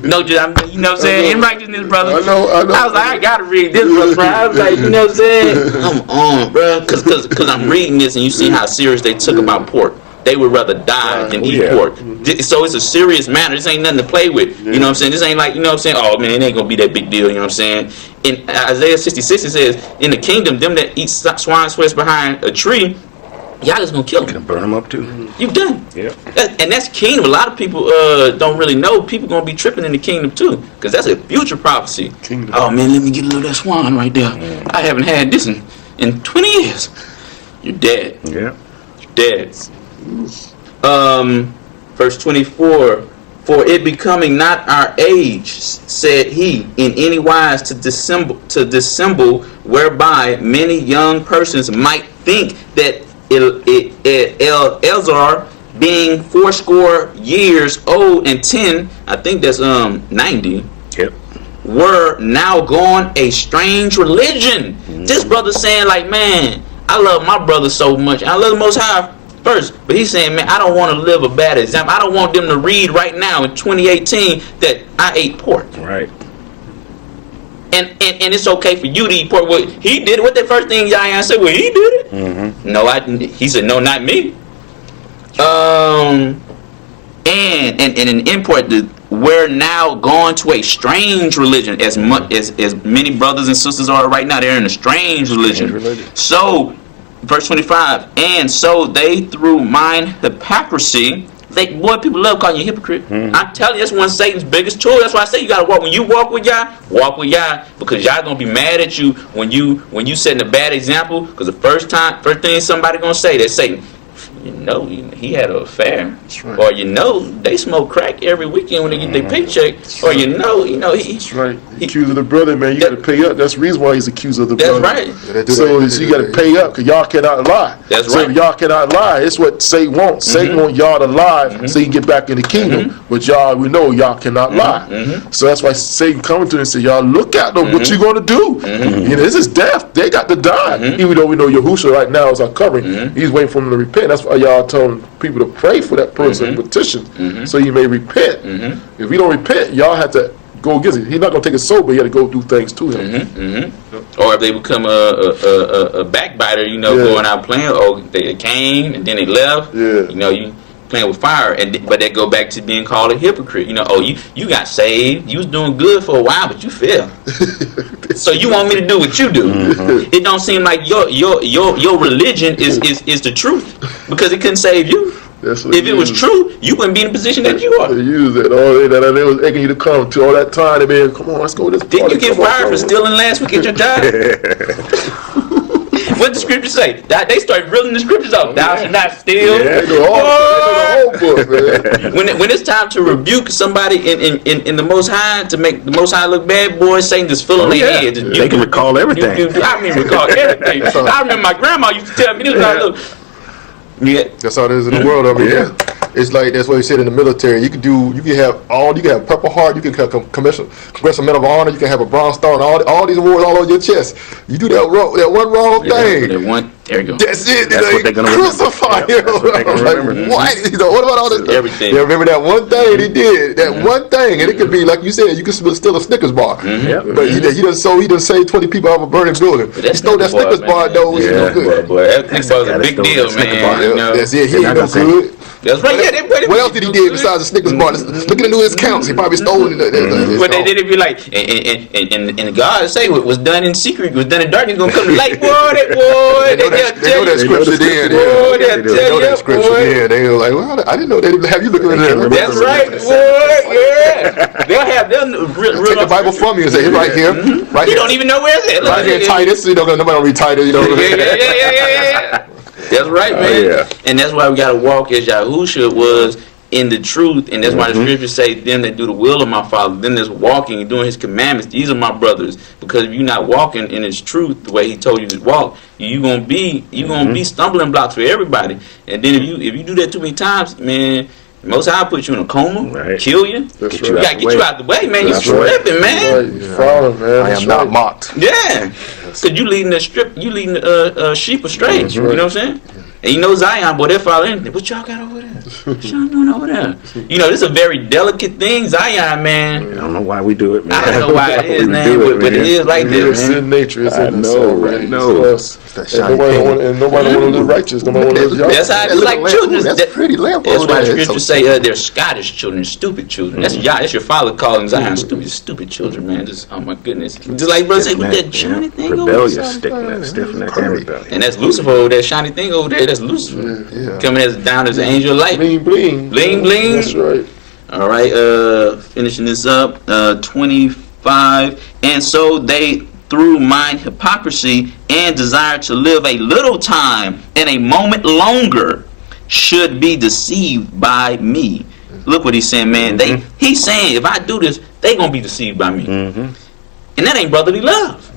No, you know what I'm saying? Anybody getting this, brother? I know. I was like, I gotta read this, Brother Ron. I was like, you know what I'm saying? Come on, bro. Cause I'm reading this and you see how serious they took about pork. They would rather die than eat pork. So it's a serious matter. This ain't nothing to play with. You know what I'm saying? This ain't like, you know what I'm saying? Oh, man, it ain't going to be that big deal. You know what I'm saying? In Isaiah 66, it says, in the kingdom, them that eat swine's flesh behind a tree, y'all is going to kill them. Burn them up too. You done. Yeah. And that's kingdom. A lot of people don't really know. People going to be tripping in the kingdom too. Because that's a future prophecy. Kingdom. Oh, man, let me get a little of that swine right there. I haven't had this in 20 years. You're dead. Yeah. You're dead. Verse 24, for it becoming not our age, said he, in any wise to dissemble whereby many young persons might think that Eleazar, being 80 years old and 10, I think that's 90. Yep. Were now gone a strange religion. This brother saying like, man, I love my brother so much. I love the Most High first, but he's saying, man, I don't want to live a bad example. I don't want them to read right now in 2018 that I ate pork. Right. And it's okay for you to eat pork. Well, he did it. What the first thing Yahya said? Well, he did it. No, he said, no, not me. And an import, we're now going to a strange religion. As much as many brothers and sisters are right now, they're in a strange religion. So, verse 25, and so they through mine hypocrisy, people love calling you hypocrite. I'm telling you, that's one of Satan's biggest tools. That's why I say you gotta walk. When you walk with Yah, because Yah gonna be mad at you when you setting a bad example. Because the first thing somebody gonna say, that's Satan. He had an affair, right. Or they smoke crack every weekend when they get their paycheck, or he. That's right. He accused of the brother, man. You got to pay up. That's the reason why he's accused of the brother. That's right. So you got to pay up because y'all cannot lie. That's so right. If y'all cannot lie, it's what Satan wants. Satan wants y'all to lie so he can get back in the kingdom. But we know y'all cannot lie. So that's why Satan coming to him and say, y'all look at them. What you going to do? This is death. They got to die. Even though we know Yahushua right now is our covering, he's waiting for them to repent. That's why y'all telling people to pray for that person, petition, so he may repent. If he don't repent, y'all have to go against it. He's not going to take it sober. You got to go do things to him. Or if they become a backbiter, going out playing, they came and then they left. You playing with fire, but they go back to being called a hypocrite. You got saved, you was doing good for a while, but you fell. So you want me to do what you do? It don't seem like your religion is the truth, because it couldn't save you. If it was true, you wouldn't be in the position that you are. They use it. They was asking you to come to all that time. They been, come on, let's go to this party. Didn't you get fired for stealing last week at your job? What the scriptures say? They start reeling the scriptures out. Thou shalt not steal. They do the whole book, man. When it's time to rebuke somebody in the Most High, to make the Most High look bad, boy, Satan just filling their head. They can recall everything. I mean, recall everything. I remember my grandma used to tell me this. Look. Yeah. That's how it is in the world. It's like that's what you said in the military. You can have Purple Heart, you can have Congressional Medal of Honor, you can have a Bronze Star, and all these awards all over your chest. You do that one wrong thing. There you go. That's it. That's what they're gonna crucify him. That's what they're gonna remember. What? What about all this? Everything. Yeah, remember that one thing he did. That one thing, and it could be like you said. You could steal a Snickers bar, but he done saved 20 people out of a burning building. He stole that Snickers bar though. It's no good. That Snickers bar was a big deal, man. That's it. He ain't no good. That's right. What else did he do besides the Snickers bar? Looking into his accounts, he probably stole it. But they did it be like, and God say what was done in secret was done in darkness gonna come to light. Boy, they know that scripture then. They know that scripture then. They were like, well, I didn't know they didn't have you looking at it. That's right, boy. Yeah, they'll have them take the Bible from you and say it's right here, right here. You don't even know where it's at. Right here, Titus. Nobody don't read Titus. Yeah. That's right, man. And that's why we gotta walk as Yahushua was in the truth, and that's why the scriptures say, them that do the will of my Father, them that's walking and doing his commandments, these are my brothers. Because if you're not walking in his truth the way he told you to walk, you're gonna be stumbling blocks for everybody. And then if you do that too many times, man, Most High put you in a coma, kill you. That's You right. gotta get you out the way, man. You slipping, man. Right, you falling, man. I That's am not right. mocked. Yeah, cause you leading the sheep astray. That's You right. know what I'm saying? And you know Zion, boy, they're following. What y'all got over there? What y'all doing over there? You know, this is a very delicate thing, Zion, man. I don't know why we do it, man. I don't know why it is, We man, do but it is like It's this, man. in nature. It's in us know, already. I know. It's us. That And shiny nobody penny. want to live righteous. Nobody want to live That's how That it's like little children. lamp, that's a pretty lamp That's over why the there. It's scriptures so say they're Scottish children, stupid children. That's that's your father calling Zion stupid children, man. Just oh my goodness. Just like brother say with that shiny thing over there. Rebellious, stiff neck and rebellious. And that's Lucifer over there, shiny thing over there. That's Lucifer. Yeah. Coming as down as an angel of light. Bling, bling. Bling, bling. That's right. All right, finishing this up, 25. And so they, through mine hypocrisy and desire to live a little time and a moment longer, should be deceived by me. Look what he's saying, man. He's saying if I do this, they gonna be deceived by me, and that ain't brotherly love.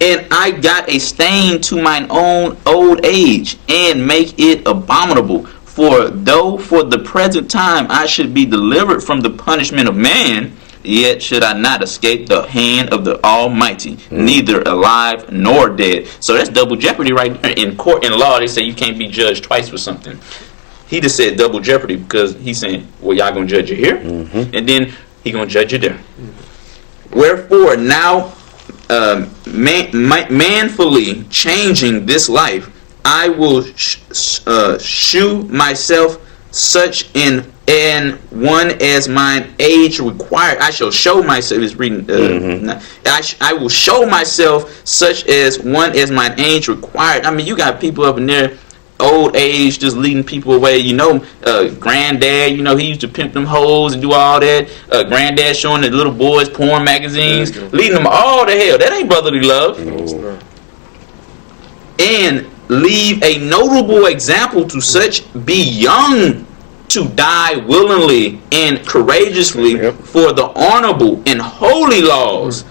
And I got a stain to mine own old age, and make it abominable. For though for the present time I should be delivered from the punishment of man, yet should I not escape the hand of the Almighty, neither alive nor dead. So that's double jeopardy right there. In court and law, they say you can't be judged twice for something. He just said double jeopardy because he's saying, well, y'all gonna judge you here, and then he gonna judge you there. Wherefore now, manfully changing this life, I will shew myself such in one as mine age required. I shall show myself. Is reading. I will show myself such as one as mine age required. I mean, you got people up in there, old age, just leading people away. You know, granddad. You know, he used to pimp them hoes and do all that. Granddad showing the little boys porn magazines, leading them all to hell. That ain't brotherly love. And leave a notable example to such, be young to die willingly and courageously for the honorable and holy laws.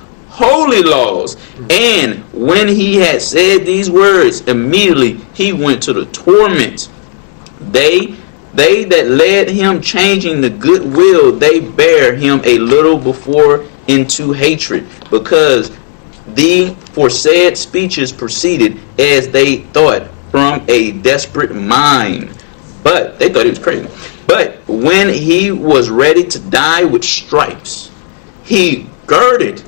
And when he had said these words, immediately he went to the torment. They that led him, changing the good will, they bear him a little before into hatred, because the foresaid speeches proceeded, as they thought, from a desperate mind. But they thought he was crazy. But when he was ready to die with stripes, he groaned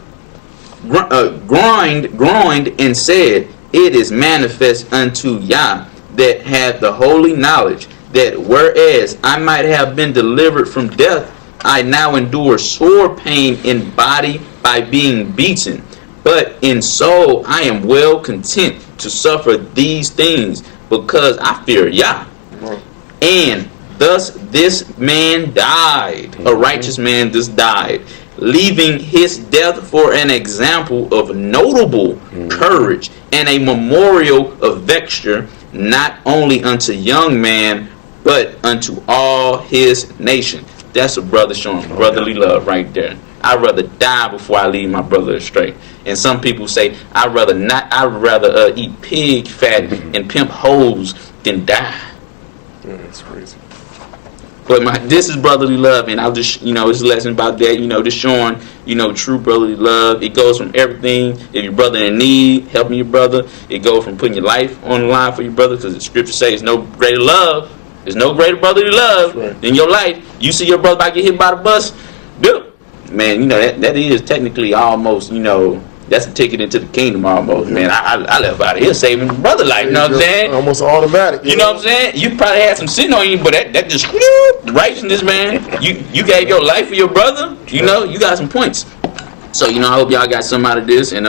and said, it is manifest unto Yah that hath the holy knowledge, that whereas I might have been delivered from death, I now endure sore pain in body by being beaten. But in soul I am well content to suffer these things, because I fear Yah. And thus this man died, a righteous man just died, leaving his death for an example of notable courage and a memorial of vesture, not only unto young man, but unto all his nation. That's a brother showing brotherly love right there. I'd rather die before I lead my brother astray. And some people say, I'd rather eat pig fat and pimp hoes than die. Yeah, that's crazy. But this is brotherly love, and I'll just, it's a lesson about that, just showing, true brotherly love. It goes from everything. If your brother in need, helping your brother. It goes from putting your life on the line for your brother, because the scripture says there's no greater love. There's no greater brotherly love than your life. You see your brother about to get hit by the bus, dude. Man, that is technically almost, that's a ticket into the kingdom almost, man. I left out of here saving brother life, you know what I'm saying? Almost automatic. You know what I'm saying? You probably had some sin on you, but that just righteousness, man. You gave your life for your brother. You got some points. So I hope y'all got some out of this, and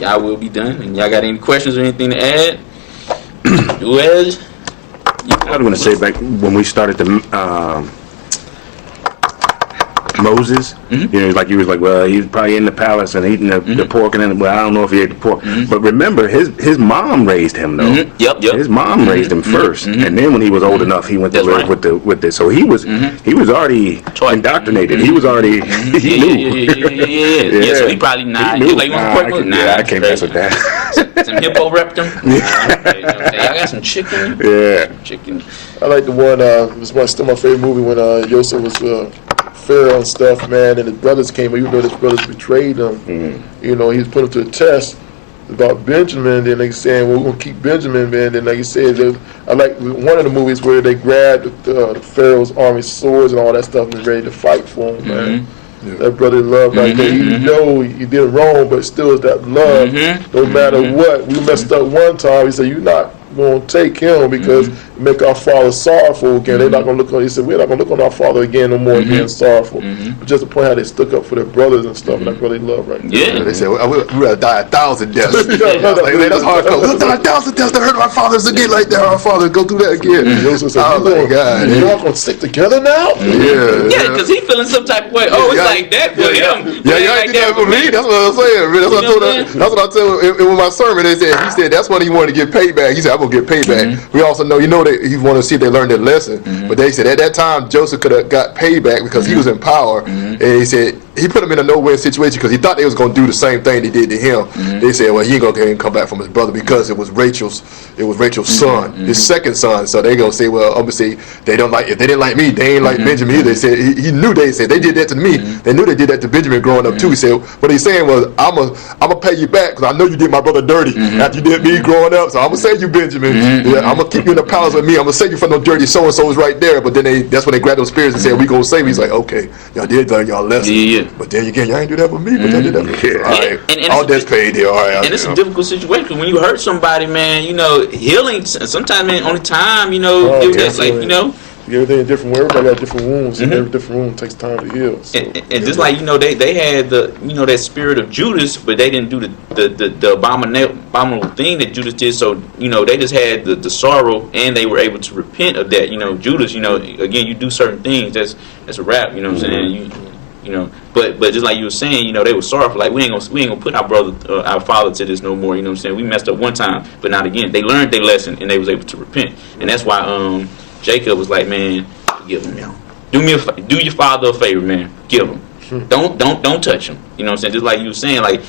y'all will be done. And y'all got any questions or anything to add? Do as I was going to say back when we started the Moses. You know, like he was like, well, he was probably in the palace and eating the pork, and then, well, I don't know if he ate the pork. But remember, his mom raised him though. Yep. His mom raised him first, and then when he was old enough, he went to live with the. So he was already indoctrinated. He was already he knew. Yeah. So he probably not. He knew. Like, I can't mess with that. Some hippo reptum. I got some chicken. Yeah. Chicken. I like the one. It was still my favorite movie when Joseph was Pharaoh and stuff, man, and his brothers came. Even though his brothers betrayed him, you know, he was put him to a test about Benjamin. Then they saying, "Well, we're gonna keep Benjamin." Man, then like you said, I like one of the movies where they grabbed the Pharaoh's army swords and all that stuff and ready to fight for him, man. That brotherly love right there. You know you did wrong, but still is that love. No matter what. We messed up one time. He said, "You're not going to take him because it make our father sorrowful again." They're not going to look on. He said, "We're not going to look on our father again no more being sorrowful." But just the point how they stuck up for their brothers and stuff, and that brotherly love right there. Yeah. They said, we'd rather die 1,000 deaths. Like, man, that's hardcore. We'll die 1,000 deaths to hurt our fathers again like that. Our fathers go through that again. Joseph said, Oh, my God. You're not going to stick together now? Yeah, because he feeling some type of way. Oh, it's like that for him. Yeah, you ain't do that for me. That's what I'm saying. Man. That's what I told her. That's what I told him in my sermon. He said that's when he wanted to get payback. He said, I'm going to get payback. We also know, that he wanted to see if they learned their lesson. But they said at that time, Joseph could have got payback because he was in power. And he said he put him in a no-win situation because he thought they was going to do the same thing they did to him. They said, well, he ain't going to come back from his brother because it was Rachel's son, his second son. So they going to say, well, obviously, if they didn't like me, they ain't like Benjamin either. They said, he knew they said, they did that to me. They knew they did that to Benjamin growing up too. He said, what he's saying was, I'm gonna pay you back because I know you did my brother dirty after you did me growing up. So I'm gonna save you, Benjamin. Yeah, I'm gonna keep you in the palace with me. I'm gonna save you from no dirty so-and-so's right there. But then that's when they grabbed those spears and said, we gonna save you. He's like, okay, y'all did learn y'all lesson. Yeah. But then again, y'all ain't do that with me, but y'all did that with me. All right, And all debts paid there. All right. And it's a difficult situation because when you hurt somebody, man, healing sometimes, man, only time, that's like, Everything in different way. Everybody got different wounds, and every different wound takes time to heal. So, and just like they had the that spirit of Judas, but they didn't do the abominable thing that Judas did. So they just had the sorrow, and they were able to repent of that. Judas, again, you do certain things, that's a wrap. You know what I'm saying? But just like you were saying, they were sorrowful. Like we ain't gonna put our father to this no more. You know what I'm saying? We messed up one time, but not again. They learned their lesson, and they was able to repent, and that's why Jacob was like, man, give him. Do your father a favor, man. Give him. Don't touch him. You know what I'm saying? Just like you were saying, like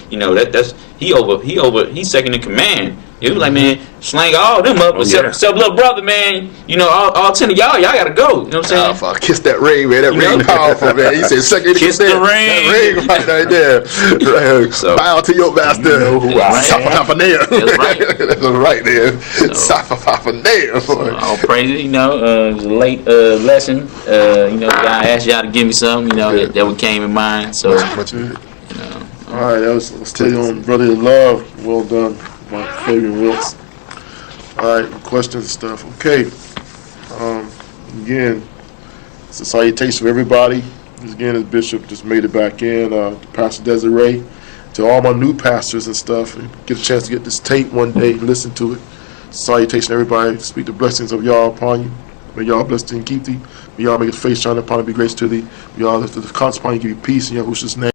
that's he's second in command. He was like, man, slang all them up, except little brother, man. All 10 of y'all gotta go. You know what I'm saying? Kiss that ring, man. That ring powerful, man. He said, second kiss the ring. That ring right there. So, bow to your master. Safafafanea. That's right. That's right there. Safafafanea. All praise it. It was a late lesson. I asked y'all to give me something. That what came in mind. So. All right, that was stay on brotherly love. Well done, my favorite Wilkes. All right, questions and stuff. Okay. Again, it's a salutation to everybody. Again, as Bishop just made it back in, Pastor Desiree, to all my new pastors and stuff. Get a chance to get this tape one day, listen to it. Salutation, everybody. Speak the blessings of y'all upon you. May y'all bless thee and keep thee. May y'all make his face shine upon and be gracious to thee. May y'all lift the constant upon you, give you peace in Yahushua's name.